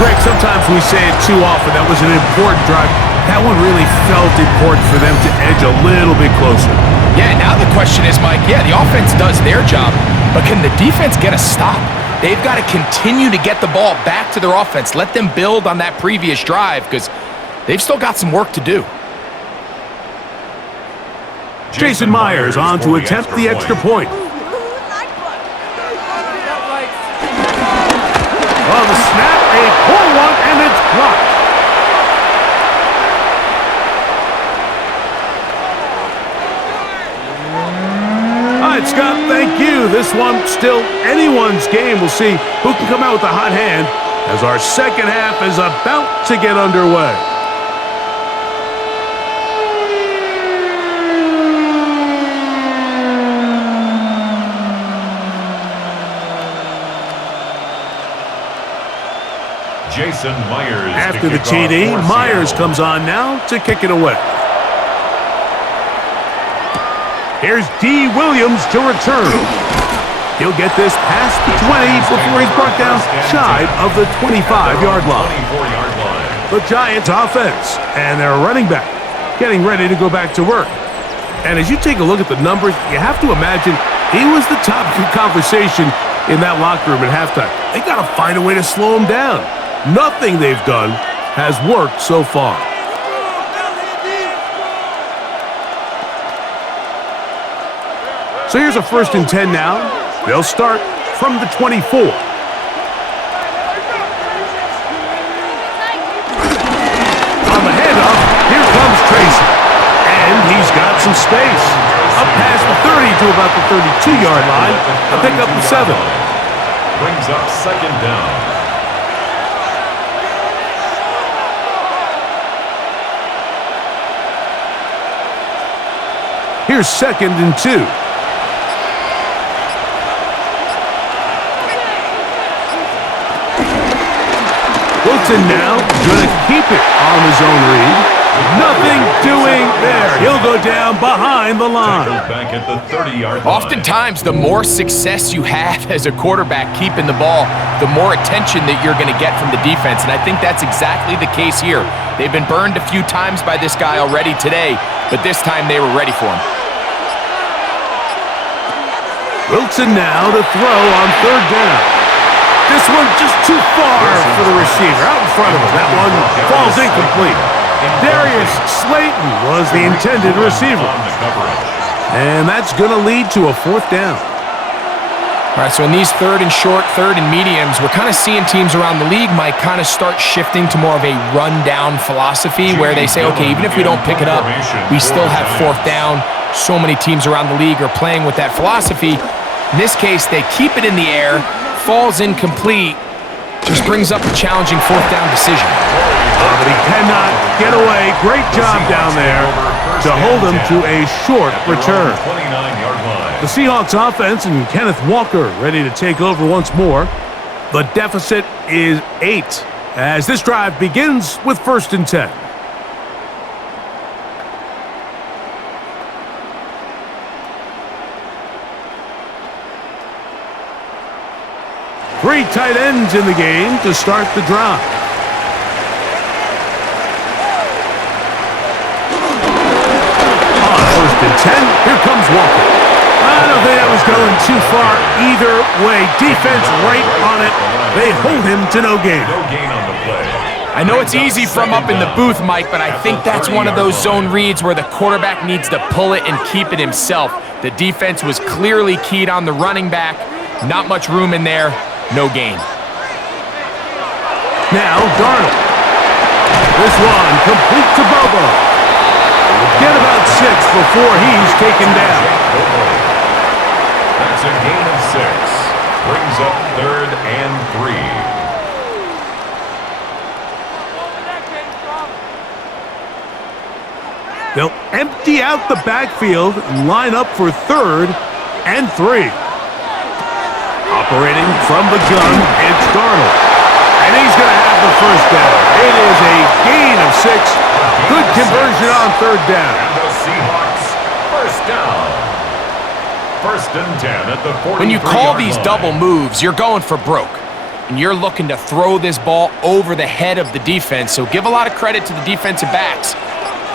Greg, sometimes we say it too often. That was an important drive. That one really felt important for them to edge a little bit closer. Yeah, now the question is, Mike, yeah, the offense does their job, but can the defense get a stop? They've got to continue to get the ball back to their offense. Let them build on that previous drive because they've still got some work to do. Jason Myers on to attempt the extra point. Oh, the snap, a poor one, and it's blocked. All right, Scott, thank you. This one still anyone's game. We'll see who can come out with a hot hand as our second half is about to get underway. Jason Myers. After the TD, Myers comes on now to kick it away. Here's D. Williams to return. He'll get this past the 20 before he's brought down shy of the 25-yard line. The Giants offense and their running back getting ready to go back to work. And as you take a look at the numbers, you have to imagine he was the topic of conversation in that locker room at halftime. They got to find a way to slow him down. Nothing they've done has worked so far. So here's a 1st and 10 now. They'll start from the 24. On the handoff, here comes Tracy. And he's got some space. Up past the 30 to about the 32-yard line. A pick up the 7. Brings up 2nd down. Here's 2nd and 2. Wilson now going to keep it on his own read. Nothing doing there. He'll go down behind the line. Back at the 30-yard line. Oftentimes, the more success you have as a quarterback keeping the ball, the more attention that you're going to get from the defense. And I think that's exactly the case here. They've been burned a few times by this guy already today, but this time they were ready for him. Wilson now to throw on 3rd down. This one just too far for the receiver. Out in front of him. That one falls incomplete. Darius Slayton was the intended receiver. And that's going to lead to a 4th down. All right, so in these 3rd and short, 3rd and mediums, we're kind of seeing teams around the league, Mike, kind of start shifting to more of a run-down philosophy where they say, okay, even if we don't pick it up, we still have 4th down. So many teams around the league are playing with that philosophy. In this case, they keep it in the air, falls incomplete, just brings up a challenging 4th down decision. But he cannot get away. Great job down there to hold him to a short return. The Seahawks offense and Kenneth Walker ready to take over once more. The deficit is 8 as this drive begins with 1st and 10. Three tight ends in the game to start the drive. On 1st and 10. Here comes Walker. I don't think that was going too far either way. Defense right on it. They hold him to no gain. No gain on the play. I know it's easy from up in the booth, Mike, but I think that's one of those zone reads where the quarterback needs to pull it and keep it himself. The defense was clearly keyed on the running back. Not much room in there. No gain. Now, Darnold. This one complete to Bobo. Get about 6 before he's taken down. That's a gain of 6. Brings up 3rd and 3. They'll empty out the backfield and line up for 3rd and 3. Operating from the gun, it's Darnold. And he's going to have the first down. It is a gain of 6. Good conversion on 3rd down. And the Seahawks, first down. 1st and 10 at the 43-yard line. When you call these double moves, you're going for broke. And you're looking to throw this ball over the head of the defense. So give a lot of credit to the defensive backs.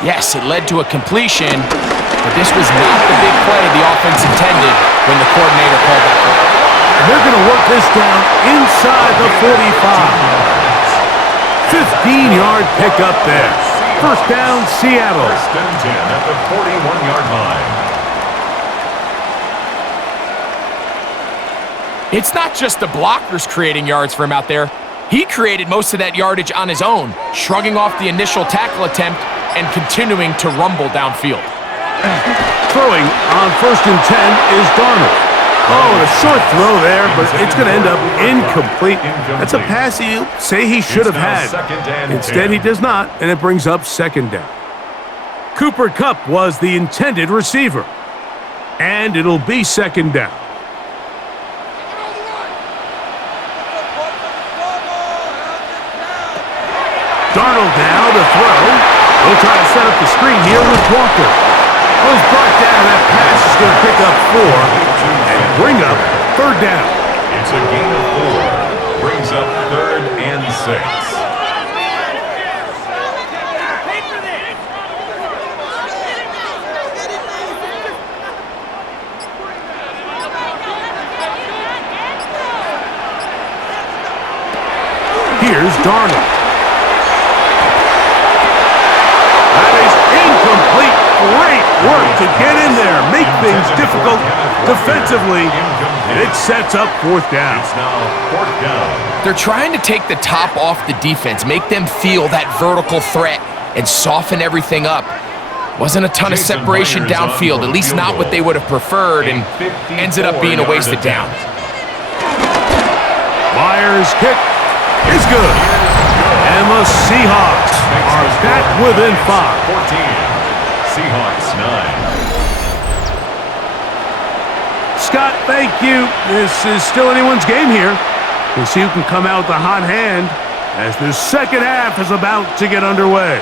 Yes, it led to a completion, but this was not the big play the offense intended when the coordinator called that play. They're going to work this down inside the 45. 15-yard pickup there. First down, Seattle. 1st and 10 at the 41-yard line. It's not just the blockers creating yards for him out there. He created most of that yardage on his own, shrugging off the initial tackle attempt and continuing to rumble downfield. Throwing on 1st and 10 is Darnold. Oh, a short throw there, but it's going to end up incomplete. That's a pass he'll say he should have had. Instead, he does not, and it brings up 2nd down. Cooper Kupp was the intended receiver, and it'll be 2nd down. Darnold now to throw. They'll try to set up the screen here with Walker. Oh, he's brought down. That pass is going to pick up 4 and bring up 3rd down. It's a gain of 4. Brings up 3rd and 6. Here's Darnold. Incomplete. Great work to get in there, make things difficult defensively, and it sets up 4th down. It's now 4th down. They're trying to take the top off the defense, make them feel that vertical threat, and soften everything up. Wasn't a ton of separation downfield, at least not what they would have preferred, and ends it up being a wasted down. Myers' kick is good. And the Seahawks are back within 5. 14. Seahawks 9. Scott, thank you. This is still anyone's game here. We'll see who can come out with a hot hand as the second half is about to get underway.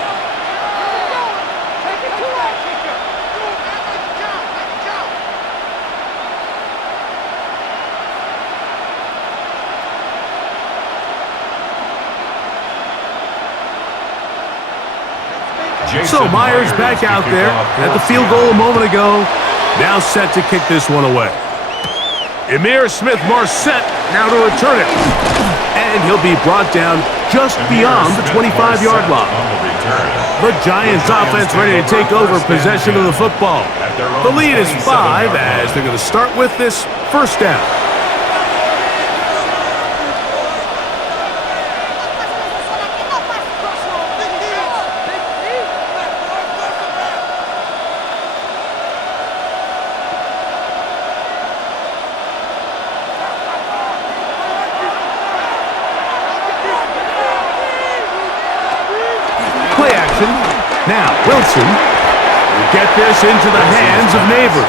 So Myers back out there at the field goal a moment ago. Now set to kick this one away. Emir Smith-Marset now to return it. And he'll be brought down just beyond the 25-yard line. The Giants offense ready to take over possession of the football. The lead is 5 as they're going to start with this first down. Now, Wilson will get this into the hands of Neighbors.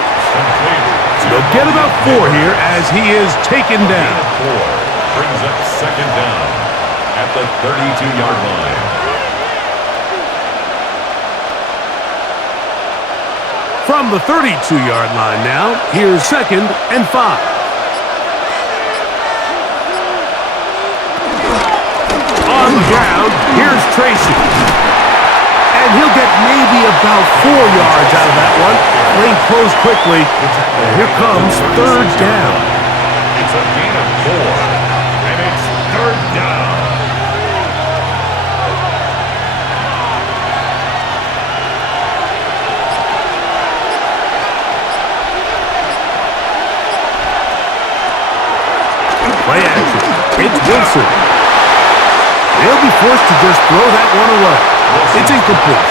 They'll get about 4 here as he is taken down. 4 brings up 2nd down at the 32-yard line. From the 32-yard line now, here's 2nd and 5. On the ground, here's Tracy. And he'll get maybe about 4 yards out of that one. Lane closed quickly. And here comes third down. It's a gain of 4, and it's third down. Play action. It's Wilson. They'll be forced to just throw that one away. It's incomplete.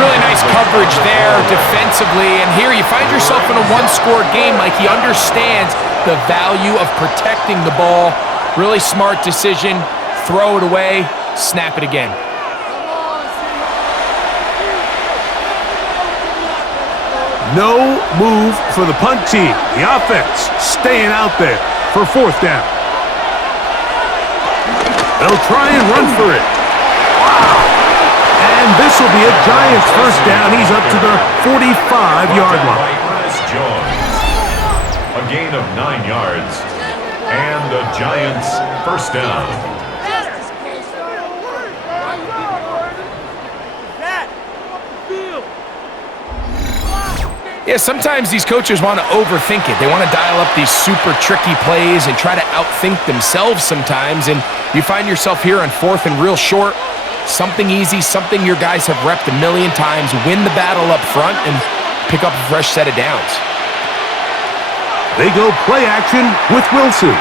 Really nice coverage there defensively, and here you find yourself in a one-score game. Like, he understands the value of protecting the ball. Really smart decision. Throw it away, snap it again. No move for the punt team. The offense staying out there for fourth down. They'll try and run for it. Wow. And this will be a Giants first down. He's up to the 45-yard line. A gain of 9 yards, and the Giants first down. Yeah, sometimes these coaches want to overthink it. They want to dial up these super tricky plays and try to outthink themselves sometimes, and you find yourself here on fourth and real short. Something easy, something your guys have repped a million times. Win the battle up front and pick up a fresh set of downs. They go play action with Wilson.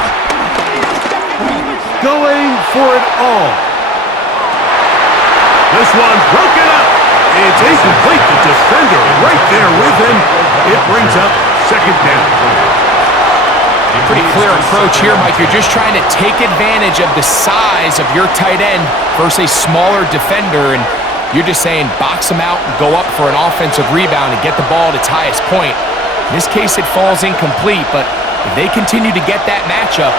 Going for it all. This one broken up. It's incomplete. The defender right there with him. It brings up second down. Pretty clear approach here, Mike. You're just trying to take advantage of the size of your tight end versus a smaller defender, and you're just saying box him out and go up for an offensive rebound and get the ball at its highest point. In this case, it falls incomplete, but if they continue to get that matchup,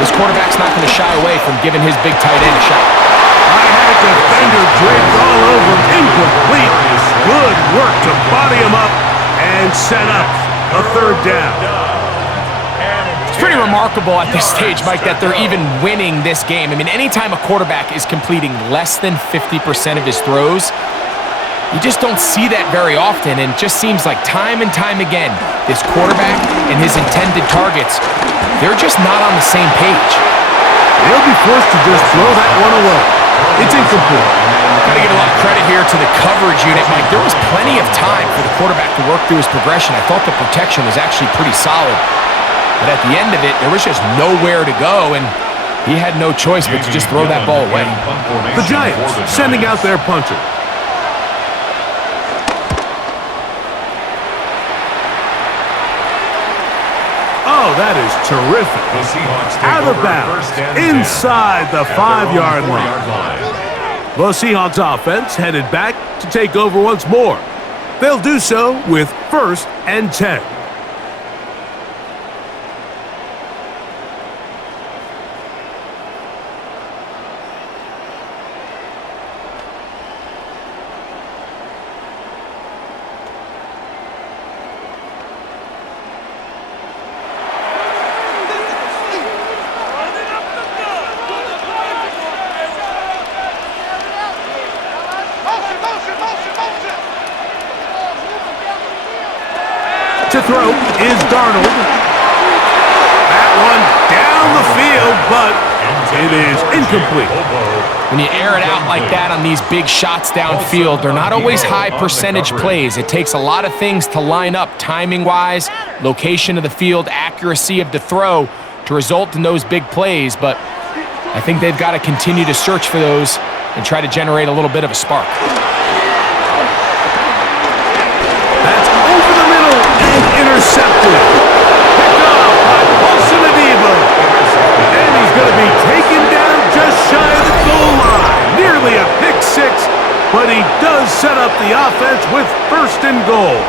this quarterback's not going to shy away from giving his big tight end a shot. I had a defender draped all over. Incomplete. Good work to body him up and set up a third down. It's pretty remarkable at this stage, Mike, that they're even winning this game. I mean, anytime a quarterback is completing less than 50% of his throws, you just don't see that very often, and it just seems like time and time again, this quarterback and his intended targets, they're just not on the same page. They'll be forced to just throw that one away. It's incomplete. Got to give a lot of credit here to the coverage unit, Mike. There was plenty of time for the quarterback to work through his progression. I thought the protection was actually pretty solid. But at the end of it, there was just nowhere to go, and he had no choice but to just throw that ball away. The Giants sending out their punter. Oh, that is terrific. The Seahawks take Out of over bounds, first and 10 inside the at their 5-yard own line. 4-yard line. The Seahawks offense headed back to take over once more. They'll do so with first and 10. To throw is Darnold. That one down the field, but it is incomplete. When you air it out like that on these big shots downfield, they're not always high percentage plays. It takes a lot of things to line up timing-wise, location of the field, accuracy of the throw to result in those big plays, but I think they've got to continue to search for those and try to generate a little bit of a spark. That's over the middle and intercepted. Picked off by Wilson Adiba. And he's going to be taken down just shy of the goal line. Nearly a pick six, but he does set up the offense with first and goal.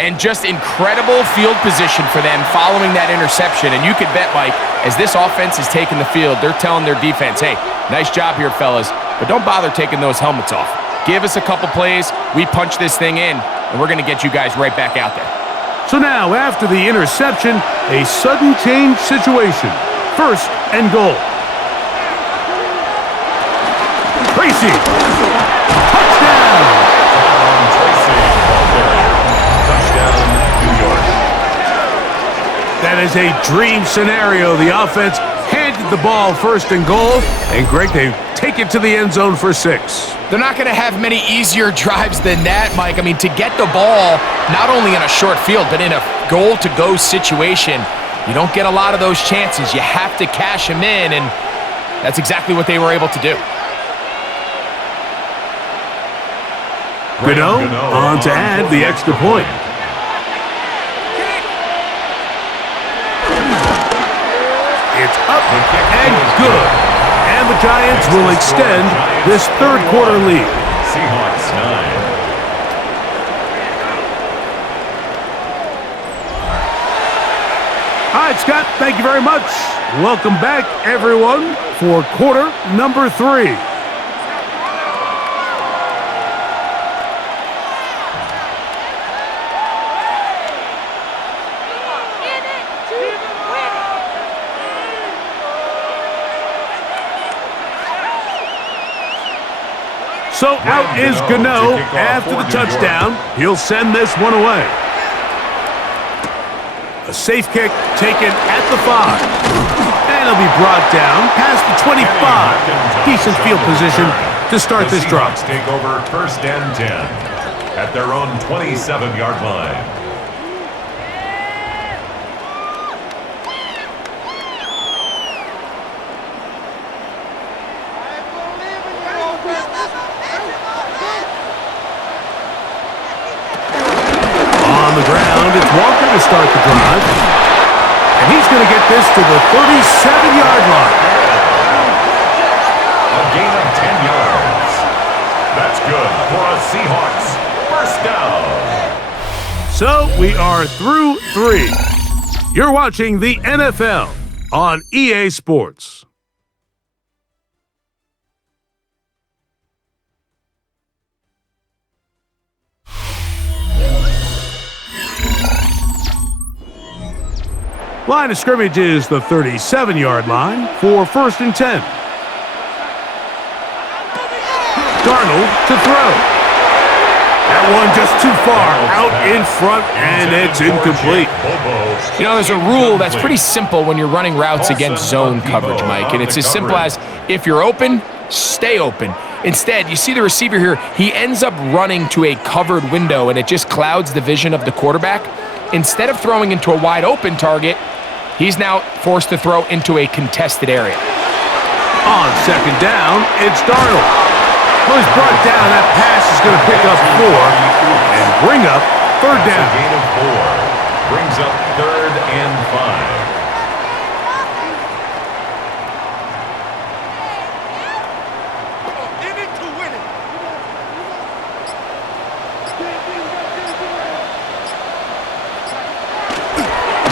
And just incredible field position for them following that interception. And you could bet, Mike, as this offense is taking the field, they're telling their defense, hey, nice job here, fellas, but don't bother taking those helmets off. Give us a couple plays, we punch this thing in, and we're going to get you guys right back out there. So now, after the interception, a sudden change situation. First and goal. Tracy. Touchdown. Tracy, ball carrier. Touchdown, New York. That is a dream scenario. The offense handed the ball first and goal, and Greg, they take it to the end zone for 6. They're not going to have many easier drives than that, Mike. I mean, to get the ball not only in a short field, but in a goal-to-go situation, you don't get a lot of those chances. You have to cash them in, and that's exactly what they were able to do. Gano on to add the extra point. It's up and good. And the Giants will extend this third quarter lead. Seahawks 9. All right, Scott, thank you very much. Welcome back, everyone, for quarter number 3. So out is Gano after the touchdown. He'll send this one away. A safe kick taken at the 5. And it'll be brought down past the 25. Decent field position to start this drive. The Seahawks take over first and 10 at their own 27-yard line. On the ground, it's Walker to start the drive. And he's going to get this to the 37-yard line. A gain of 10 yards. That's good for a Seahawks first down. So we are through 3. You're watching the NFL on EA Sports. Line of scrimmage is the 37-yard line for first and 10. Darnold to throw. That one just too far out in front, and it's incomplete. You know, there's a rule that's pretty simple when you're running routes against zone coverage, Mike, and it's as simple as if you're open, stay open. Instead, you see the receiver here, he ends up running to a covered window, and it just clouds the vision of the quarterback. Instead of throwing into a wide open target, he's now forced to throw into a contested area. On second down, it's Darnold. Well, he's brought down. That pass is going to pick up 4 and bring up third down. A gain of 4 brings up third and 5.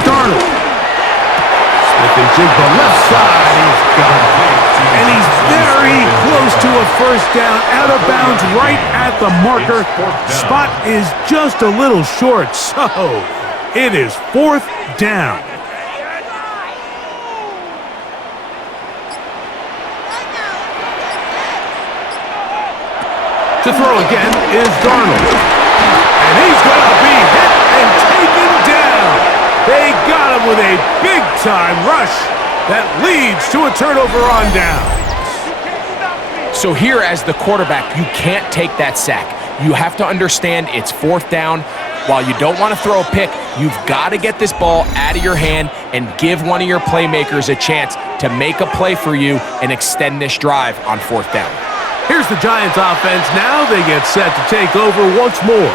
Darnold. Smith and Jigba left side. He's got it. And he's very close to a first down. Out of bounds right at the marker. Spot is just a little short. So it is fourth down. To throw again is Darnold. And he's going to be hit and taken down. They got him with a big-time rush that leads to a turnover on down. So here as the quarterback, you can't take that sack. You have to understand it's fourth down. While you don't want to throw a pick, you've got to get this ball out of your hand and give one of your playmakers a chance to make a play for you and extend this drive on fourth down. Here's the Giants offense now. They get set to take over once more.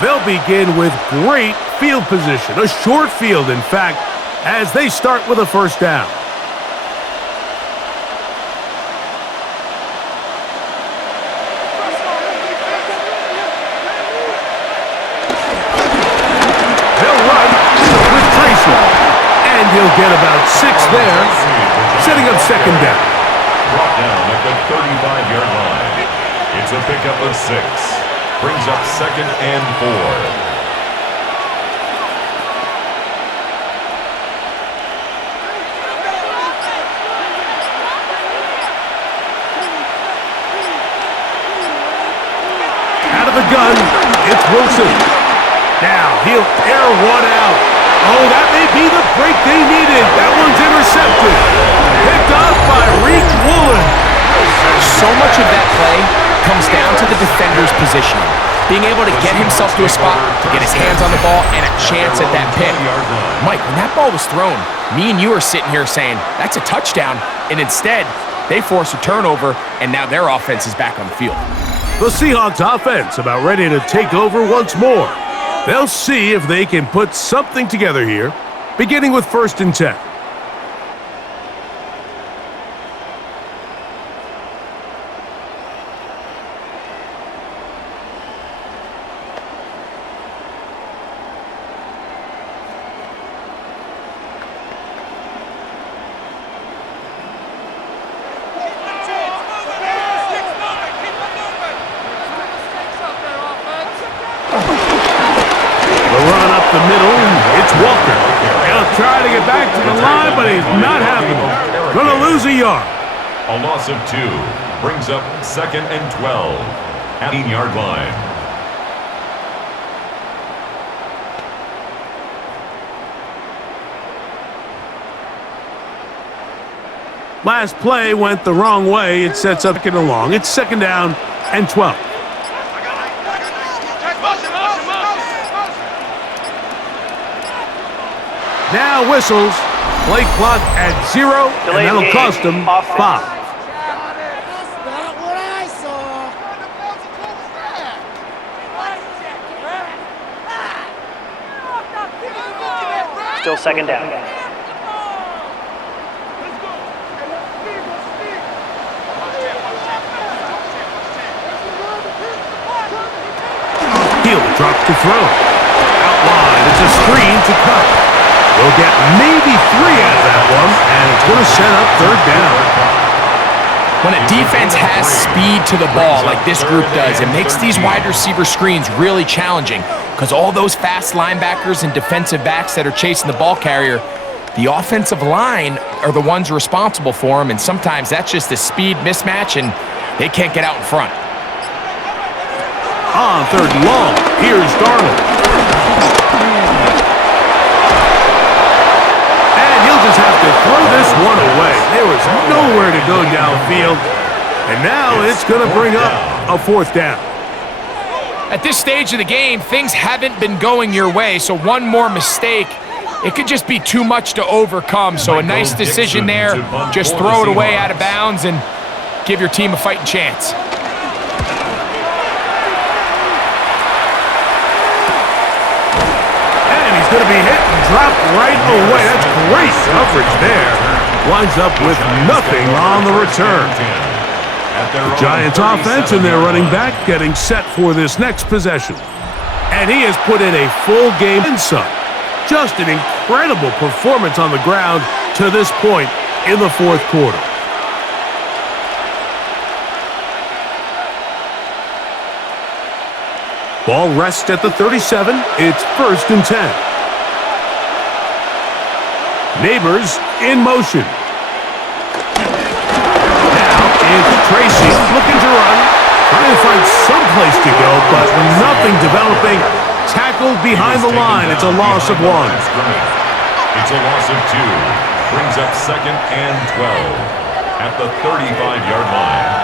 They'll begin with great field position, a short field, in fact, as they start with a first down. They'll run with Tracy, and he'll get about 6 there, setting up second down. Brought down at the 35-yard line. It's a pickup of 6. Brings up second and 4. the gun, it's Wilson. Now he'll air one out. Oh, that may be the break they needed. That one's intercepted. Picked off by Reek Woolen. So much of that play comes down to the defender's positioning. Being able to get himself to a spot, to get his hands on the ball, and a chance at that pick. Mike, when that ball was thrown, me and you are sitting here saying, that's a touchdown, and instead, they force a turnover, and now their offense is back on the field. The Seahawks offense about ready to take over once more. They'll see if they can put something together here, beginning with 1st and 10. The middle, it's Walker. He'll try to get back to the line, but he's not happening. Gonna lose a yard. A loss of 2 brings up 2nd and 12 at the 18-yard line. Last play went the wrong way. It sets up 2nd and long. It's 2nd down and 12. Now whistles. Play clock at 0, and that'll cost them 5. That's not what I saw. Still 2nd down. He'll drop to throw. Outline. It's a screen to cut. We'll get maybe 3 out of that one, and it's going to set up 3rd down. When a defense has speed to the ball like this group does, it makes these wide receiver screens really challenging because all those fast linebackers and defensive backs that are chasing the ball carrier, the offensive line are the ones responsible for them, and sometimes that's just a speed mismatch, and they can't get out in front. On 3rd and long, here's Darnold. Just have to throw this one away. There was nowhere to go downfield, and now it's going to bring up a 4th down. At this stage of the game, things haven't been going your way, so one more mistake, it could just be too much to overcome. So a nice decision there, just throw it away out of bounds and give your team a fighting chance. Going to be hit and dropped right away. That's great coverage there. Winds up with nothing on the return. The Giants offense and their running back getting set for this next possession. And he has put in a full game and some. Just an incredible performance on the ground to this point in the 4th quarter. Ball rests at the 37. It's 1st and 10. Neighbors in motion. Now it's Tracy looking to run. Trying to find some place to go, but nothing developing. Tackled behind the line. It's a loss of 1. It's a loss of 2. Brings up 2nd and 12 at the 35-yard line.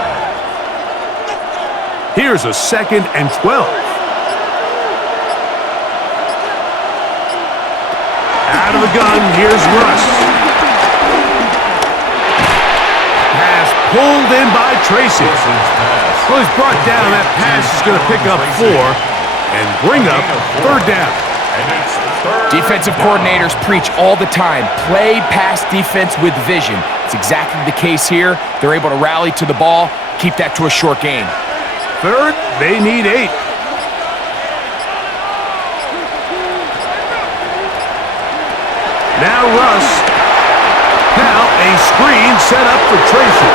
Here's a 2nd and 12. Out of the gun, here's Russ. Pass pulled in by Tracy. Well, he's brought down. That pass is going to pick up 4 and bring up 3rd down. Defensive coordinators preach all the time, play pass defense with vision. It's exactly the case here. They're able to rally to the ball, keep that to a short gain. 3rd, they need 8. Now Russ. Now a screen set up for Tracy.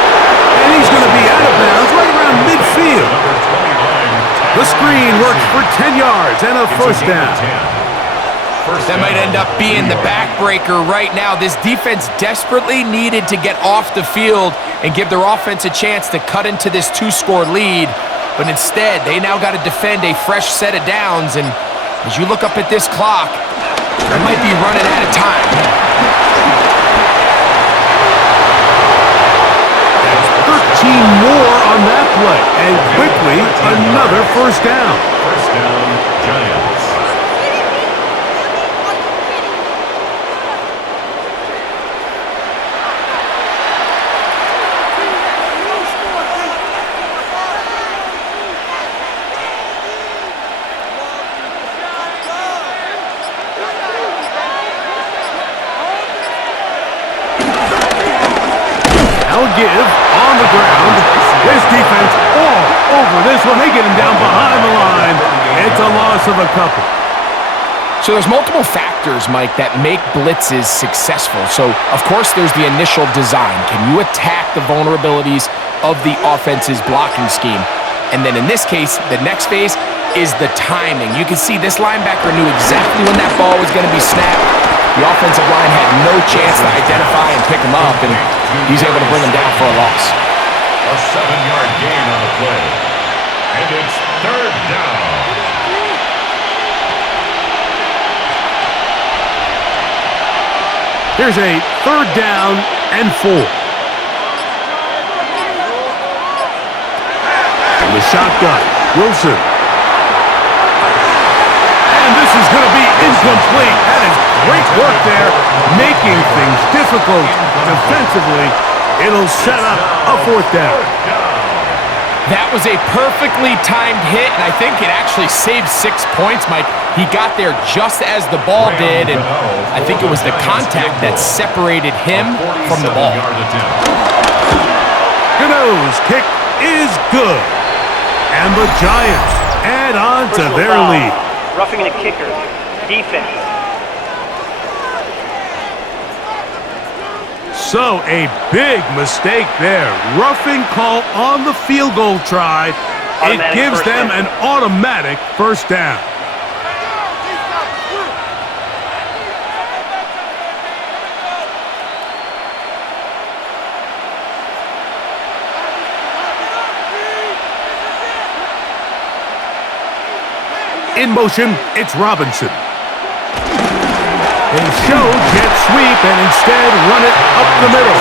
And he's going to be out of bounds right around midfield. The screen works for 10 yards and a 1st down. That might end up being the backbreaker right now. This defense desperately needed to get off the field and give their offense a chance to cut into this 2-score lead. but instead they now got to defend a fresh set of downs, and as you look up at this clock, they might be running out of time. That's 13 more on that play, and quickly another first down. First down, Giants. Give on the ground. This defense all over this one. They get him down behind the line. It's a loss of a couple. So there's multiple factors, Mike, that make blitzes successful. So, of course, there's the initial design. Can you attack the vulnerabilities of the offense's blocking scheme? And then in this case, the next phase is the timing. You can see this linebacker knew exactly when that ball was going to be snapped. The offensive line had no chance to identify and pick him up, and he's able to bring him down for a loss. A 7-yard gain on the play. And it's third down. Here's a third down and 4. From the shotgun, Wilson. And this is going to be incomplete. That is great work there, making things difficult defensively. It'll set up a fourth down. That was a perfectly timed hit, and I think it actually saved 6 points, Mike. He got there just as the ball did, and I think it was the contact that separated him from the ball. Gano's kick is good. And the Giants add on to their lead. Roughing the kicker. Defense. So a big mistake there. Roughing call on the field goal try. It gives them an automatic first down. In motion, it's Robinson. They show jet sweep and instead run it up the middle.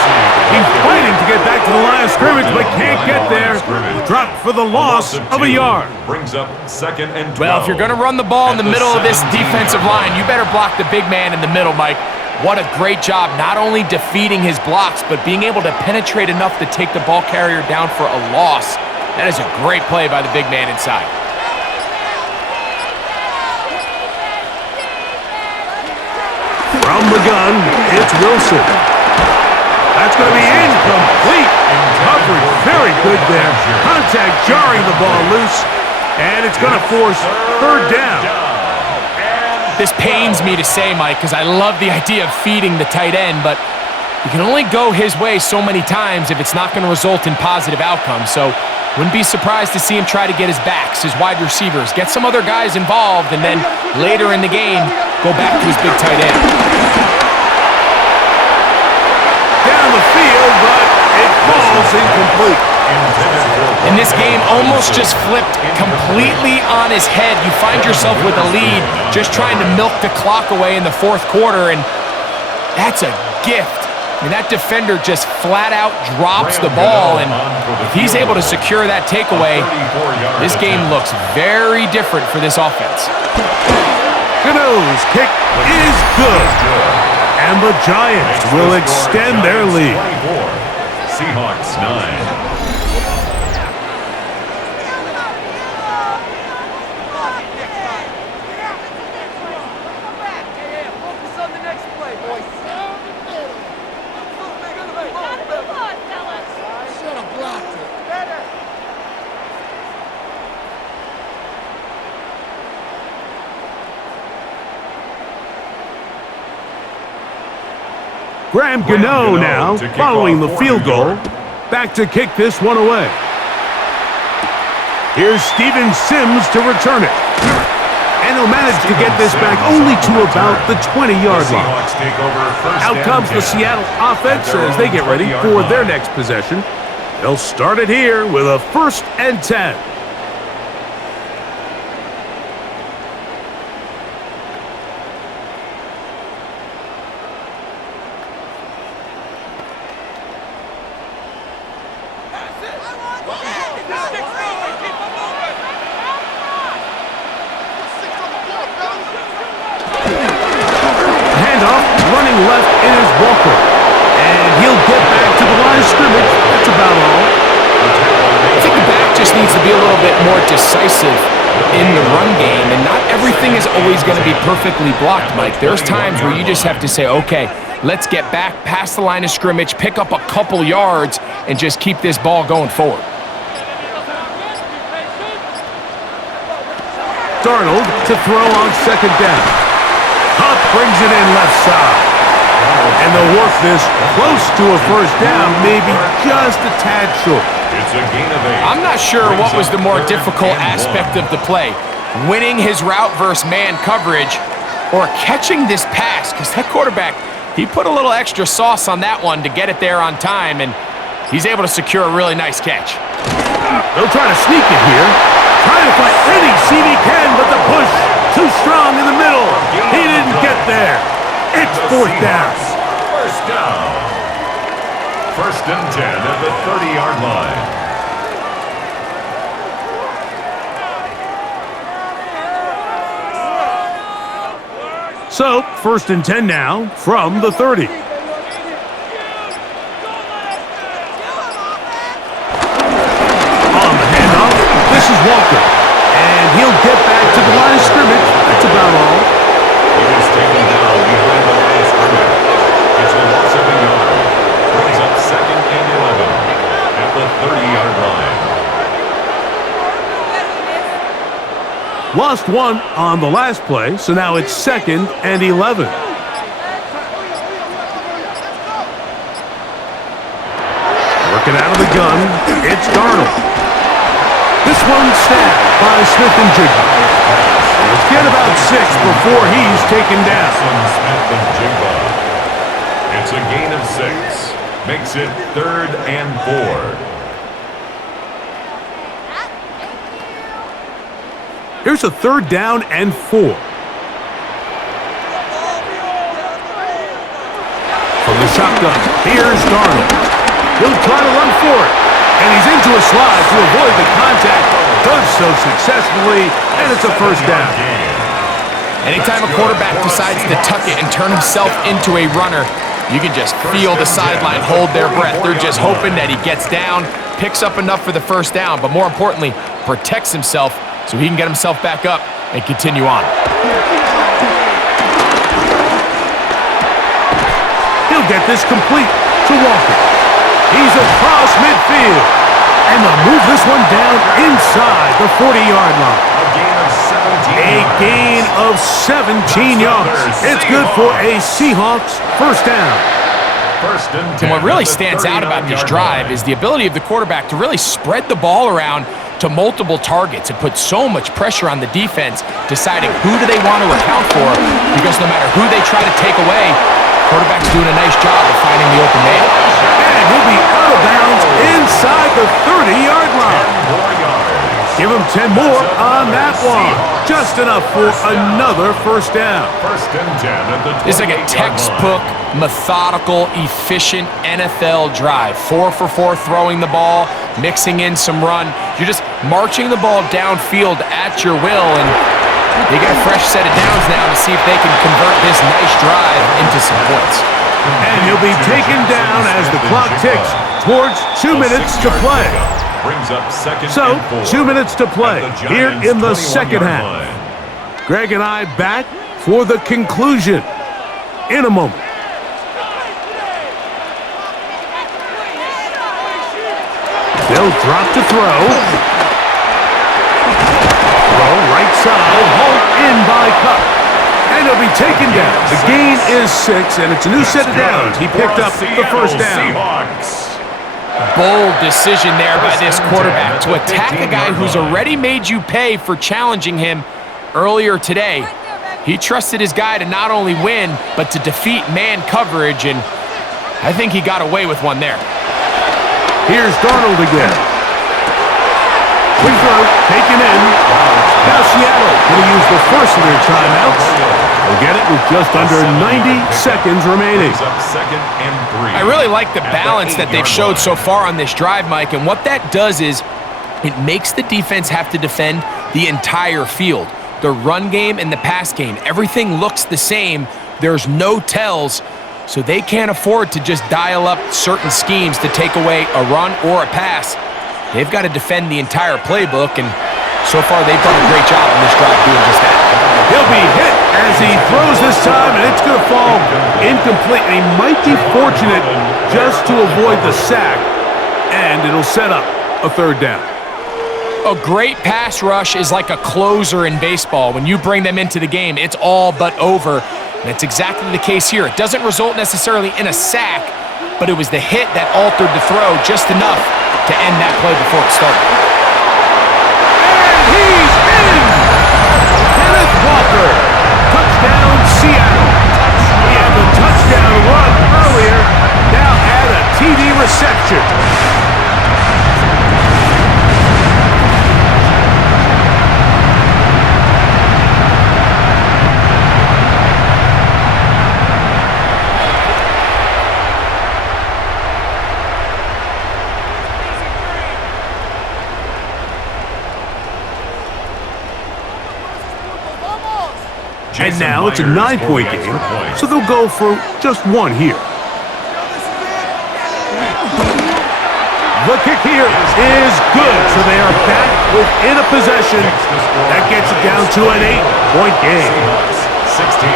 He's fighting to get back to the line of scrimmage, but can't get there. Dropped for the loss of a yard. Brings up second and 12. Well, if you're going to run the ball in the middle of this defensive line, you better block the big man in the middle, Mike. What a great job, not only defeating his blocks, but being able to penetrate enough to take the ball carrier down for a loss. That is a great play by the big man inside. From the gun, it's Wilson. That's going to be incomplete. Coverage very good there. Contact jarring the ball loose, and it's going to force third down. This pains me to say, Mike, because I love the idea of feeding the tight end, but you can only go his way so many times if it's not going to result in positive outcomes. So wouldn't be surprised to see him try to get his backs, his wide receivers, get some other guys involved, and then later in the game, go back to his big tight end. Down the field, but it falls incomplete. And this game almost just flipped completely on his head. You find yourself with a lead, just trying to milk the clock away in the fourth quarter, and that's a gift. I mean, that defender just flat out drops the ball, and if he's able to secure that takeaway, this game looks very different for this offense. Gano's kick is good, and the Giants will extend their lead. Seahawks 9. Graham Gano now, following the field goal, back to kick this one away. Here's Steven Sims to return it. And he'll manage to get this back only to about the 20-yard line. Out comes the Seattle offense as they get ready for their next possession. They'll start it here with a 1st and 10. Handoff, running left is Walker. And he'll get back to the line of scrimmage. That's about all. I think the back just needs to be a little bit more decisive in the run game, and not everything is always going to be perfectly blocked, Mike. There's times where you just have to say, okay, let's get back past the line of scrimmage, pick up a couple yards, and just keep this ball going forward. Darnold to throw on second down. Huff brings it in left side. And they'll work this close to a first down, maybe just a tad short. It's a gain of 8. I'm not sure what was the more difficult aspect of the play, winning his route versus man coverage or catching this pass, because that quarterback, he put a little extra sauce on that one to get it there on time, and he's able to secure a really nice catch. They'll try to sneak it here. Trying to find any seam he can, but the push too strong in the middle. He didn't get there. It's fourth down. First down. First and 10 at the 30-yard line. So, first and 10 now from the 30. On the handoff, this is Walker. And he'll get back to the line of scrimmage. That's about all. He is taken down behind the line of scrimmage. It's a loss of a yard. Brings up second and 11 at the 30-yard line. Lost one on the last play, so now it's second and 11. Working out of the gun, it's Darnold. This one stabbed by Smith-Njigba. He'll get about 6 before he's taken down. Smith-Njigba. It's a gain of 6. Makes it 3rd and 4. Here's a 3rd down and 4. From the shotgun, here's Darnold. He'll try to run for it. And he's into a slide to avoid the contact. Does so successfully, and it's a first down. Anytime a quarterback decides to tuck it and turn himself into a runner, you can just feel the sideline hold their breath. They're just hoping that he gets down, picks up enough for the first down, but more importantly, protects himself so he can get himself back up and continue on. He'll get this complete to Walker. He's across midfield. And they'll move this one down inside the 40-yard line. A gain of 17 yards. It's good for a Seahawks first down. And what really stands out about this drive is the ability of the quarterback to really spread the ball around to multiple targets and put so much pressure on the defense, deciding who do they want to account for, because no matter who they try to take away, quarterback's doing a nice job of finding the open man. And he'll be out of bounds inside the 30-yard line. Give him 10 more on that one. Just enough for another first down. First and 10 at the 28-yard line. It's like a textbook, methodical, efficient NFL drive. 4 for 4 throwing the ball, mixing in some run. You're just marching the ball downfield at your will, and they get a fresh set of downs now to see if they can convert this nice drive into some points. And he'll be taken down as the clock ticks towards 2 minutes to play. Brings up second So, and 4 2 minutes to play at the here Giants' in the 21-yard second half. line. Greg and I back for the conclusion in a moment. They'll drop to throw. Throw right side, hauled in by Cup. And he'll be taken down. The gain is 6, and it's a new set of downs. He picked up the first down. Bold decision there by this quarterback to attack a guy who's already made you pay for challenging him earlier today. He trusted his guy to not only win, but to defeat man coverage, and I think he got away with one there. Here's Darnold again. Quick throw, taken in. Now Seattle going to use the first of their timeouts. They'll get it with just under 90 seconds remaining. Brings up second and 3. I really like the At balance that they've 8-yard showed line. so far on this drive, Mike, and what that does is it makes the defense have to defend the entire field. The run game and the pass game, everything looks the same. There's no tells, so they can't afford to just dial up certain schemes to take away a run or a pass. They've got to defend the entire playbook, and so far they've done a great job on this drive doing just that. He'll be hit as he throws this time, and it's going to fall incomplete. And he might be fortunate just to avoid the sack, and it'll set up a third down. A great pass rush is like a closer in baseball. When you bring them into the game, it's all but over. And that's exactly the case here. It doesn't result necessarily in a sack, but it was the hit that altered the throw just enough to end that play before it started. And he's in! Kenneth Walker, touchdown Seattle. He had the touchdown run earlier, now add a TD reception. And now it's a 9-point game, so they'll go for just one here. The kick here is good, so they are back within a possession. That gets it down to an 8-point game. Seahawks 16.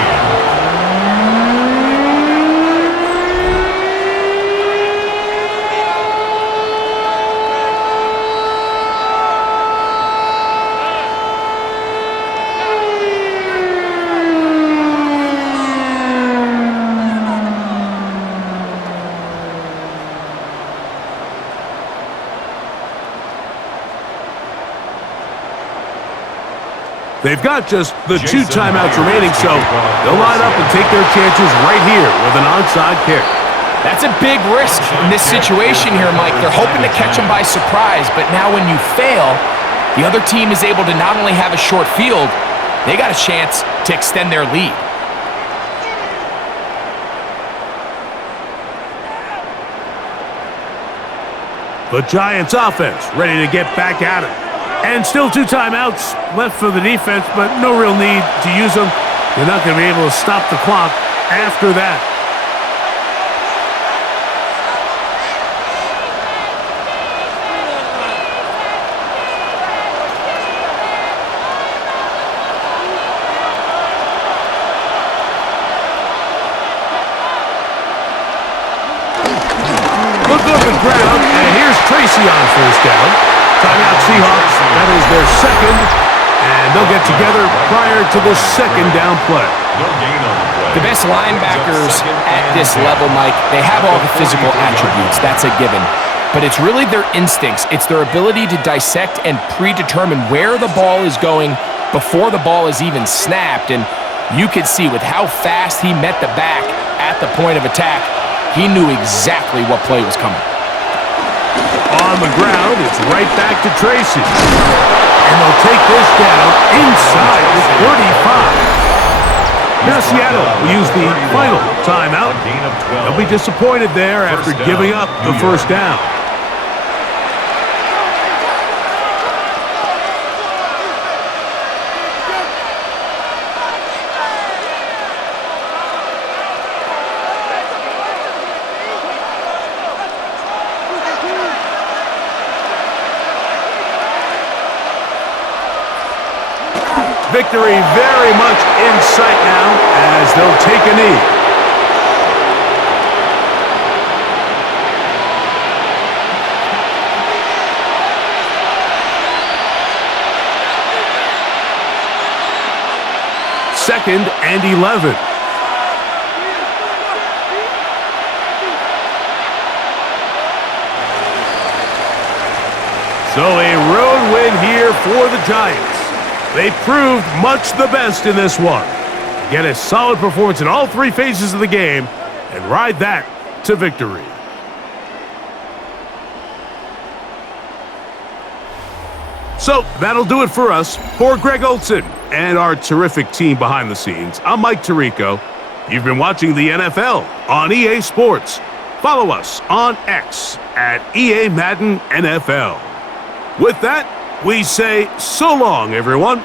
They've got just the 2 timeouts remaining, so they'll line up and take their chances right here with an onside kick. That's a big risk in this situation here, Mike. They're hoping to catch them by surprise, but now when you fail, the other team is able to not only have a short field, they got a chance to extend their lead. The Giants offense ready to get back at it. And still 2 timeouts left for the defense, but no real need to use them. They're not going to be able to stop the clock after that. Look up the ground, and here's Tracy on first down. Timeout Seahawks, that is their second, and they'll get together prior to the second down play. No gain on the play. The best linebackers at this level, Mike, they have all the physical attributes. That's a given. But it's really their instincts. It's their ability to dissect and predetermine where the ball is going before the ball is even snapped. And you could see with how fast he met the back at the point of attack, he knew exactly what play was coming. On the ground, it's right back to Tracy. And they'll take this down inside the 35. Now Seattle will use the final timeout. Gain of 12. They'll be disappointed there after First giving down, up the New first York. down. Victory very much in sight now as they'll take a knee. Second and 11. So a road win here for the Giants. They proved much the best in this one. Get a solid performance in all 3 phases of the game and ride that to victory. So that'll do it for us. For Greg Olson, and our terrific team behind the scenes, I'm Mike Tirico. You've been watching the NFL on EA Sports. Follow us on X at EA Madden NFL. With that, we say so long, everyone.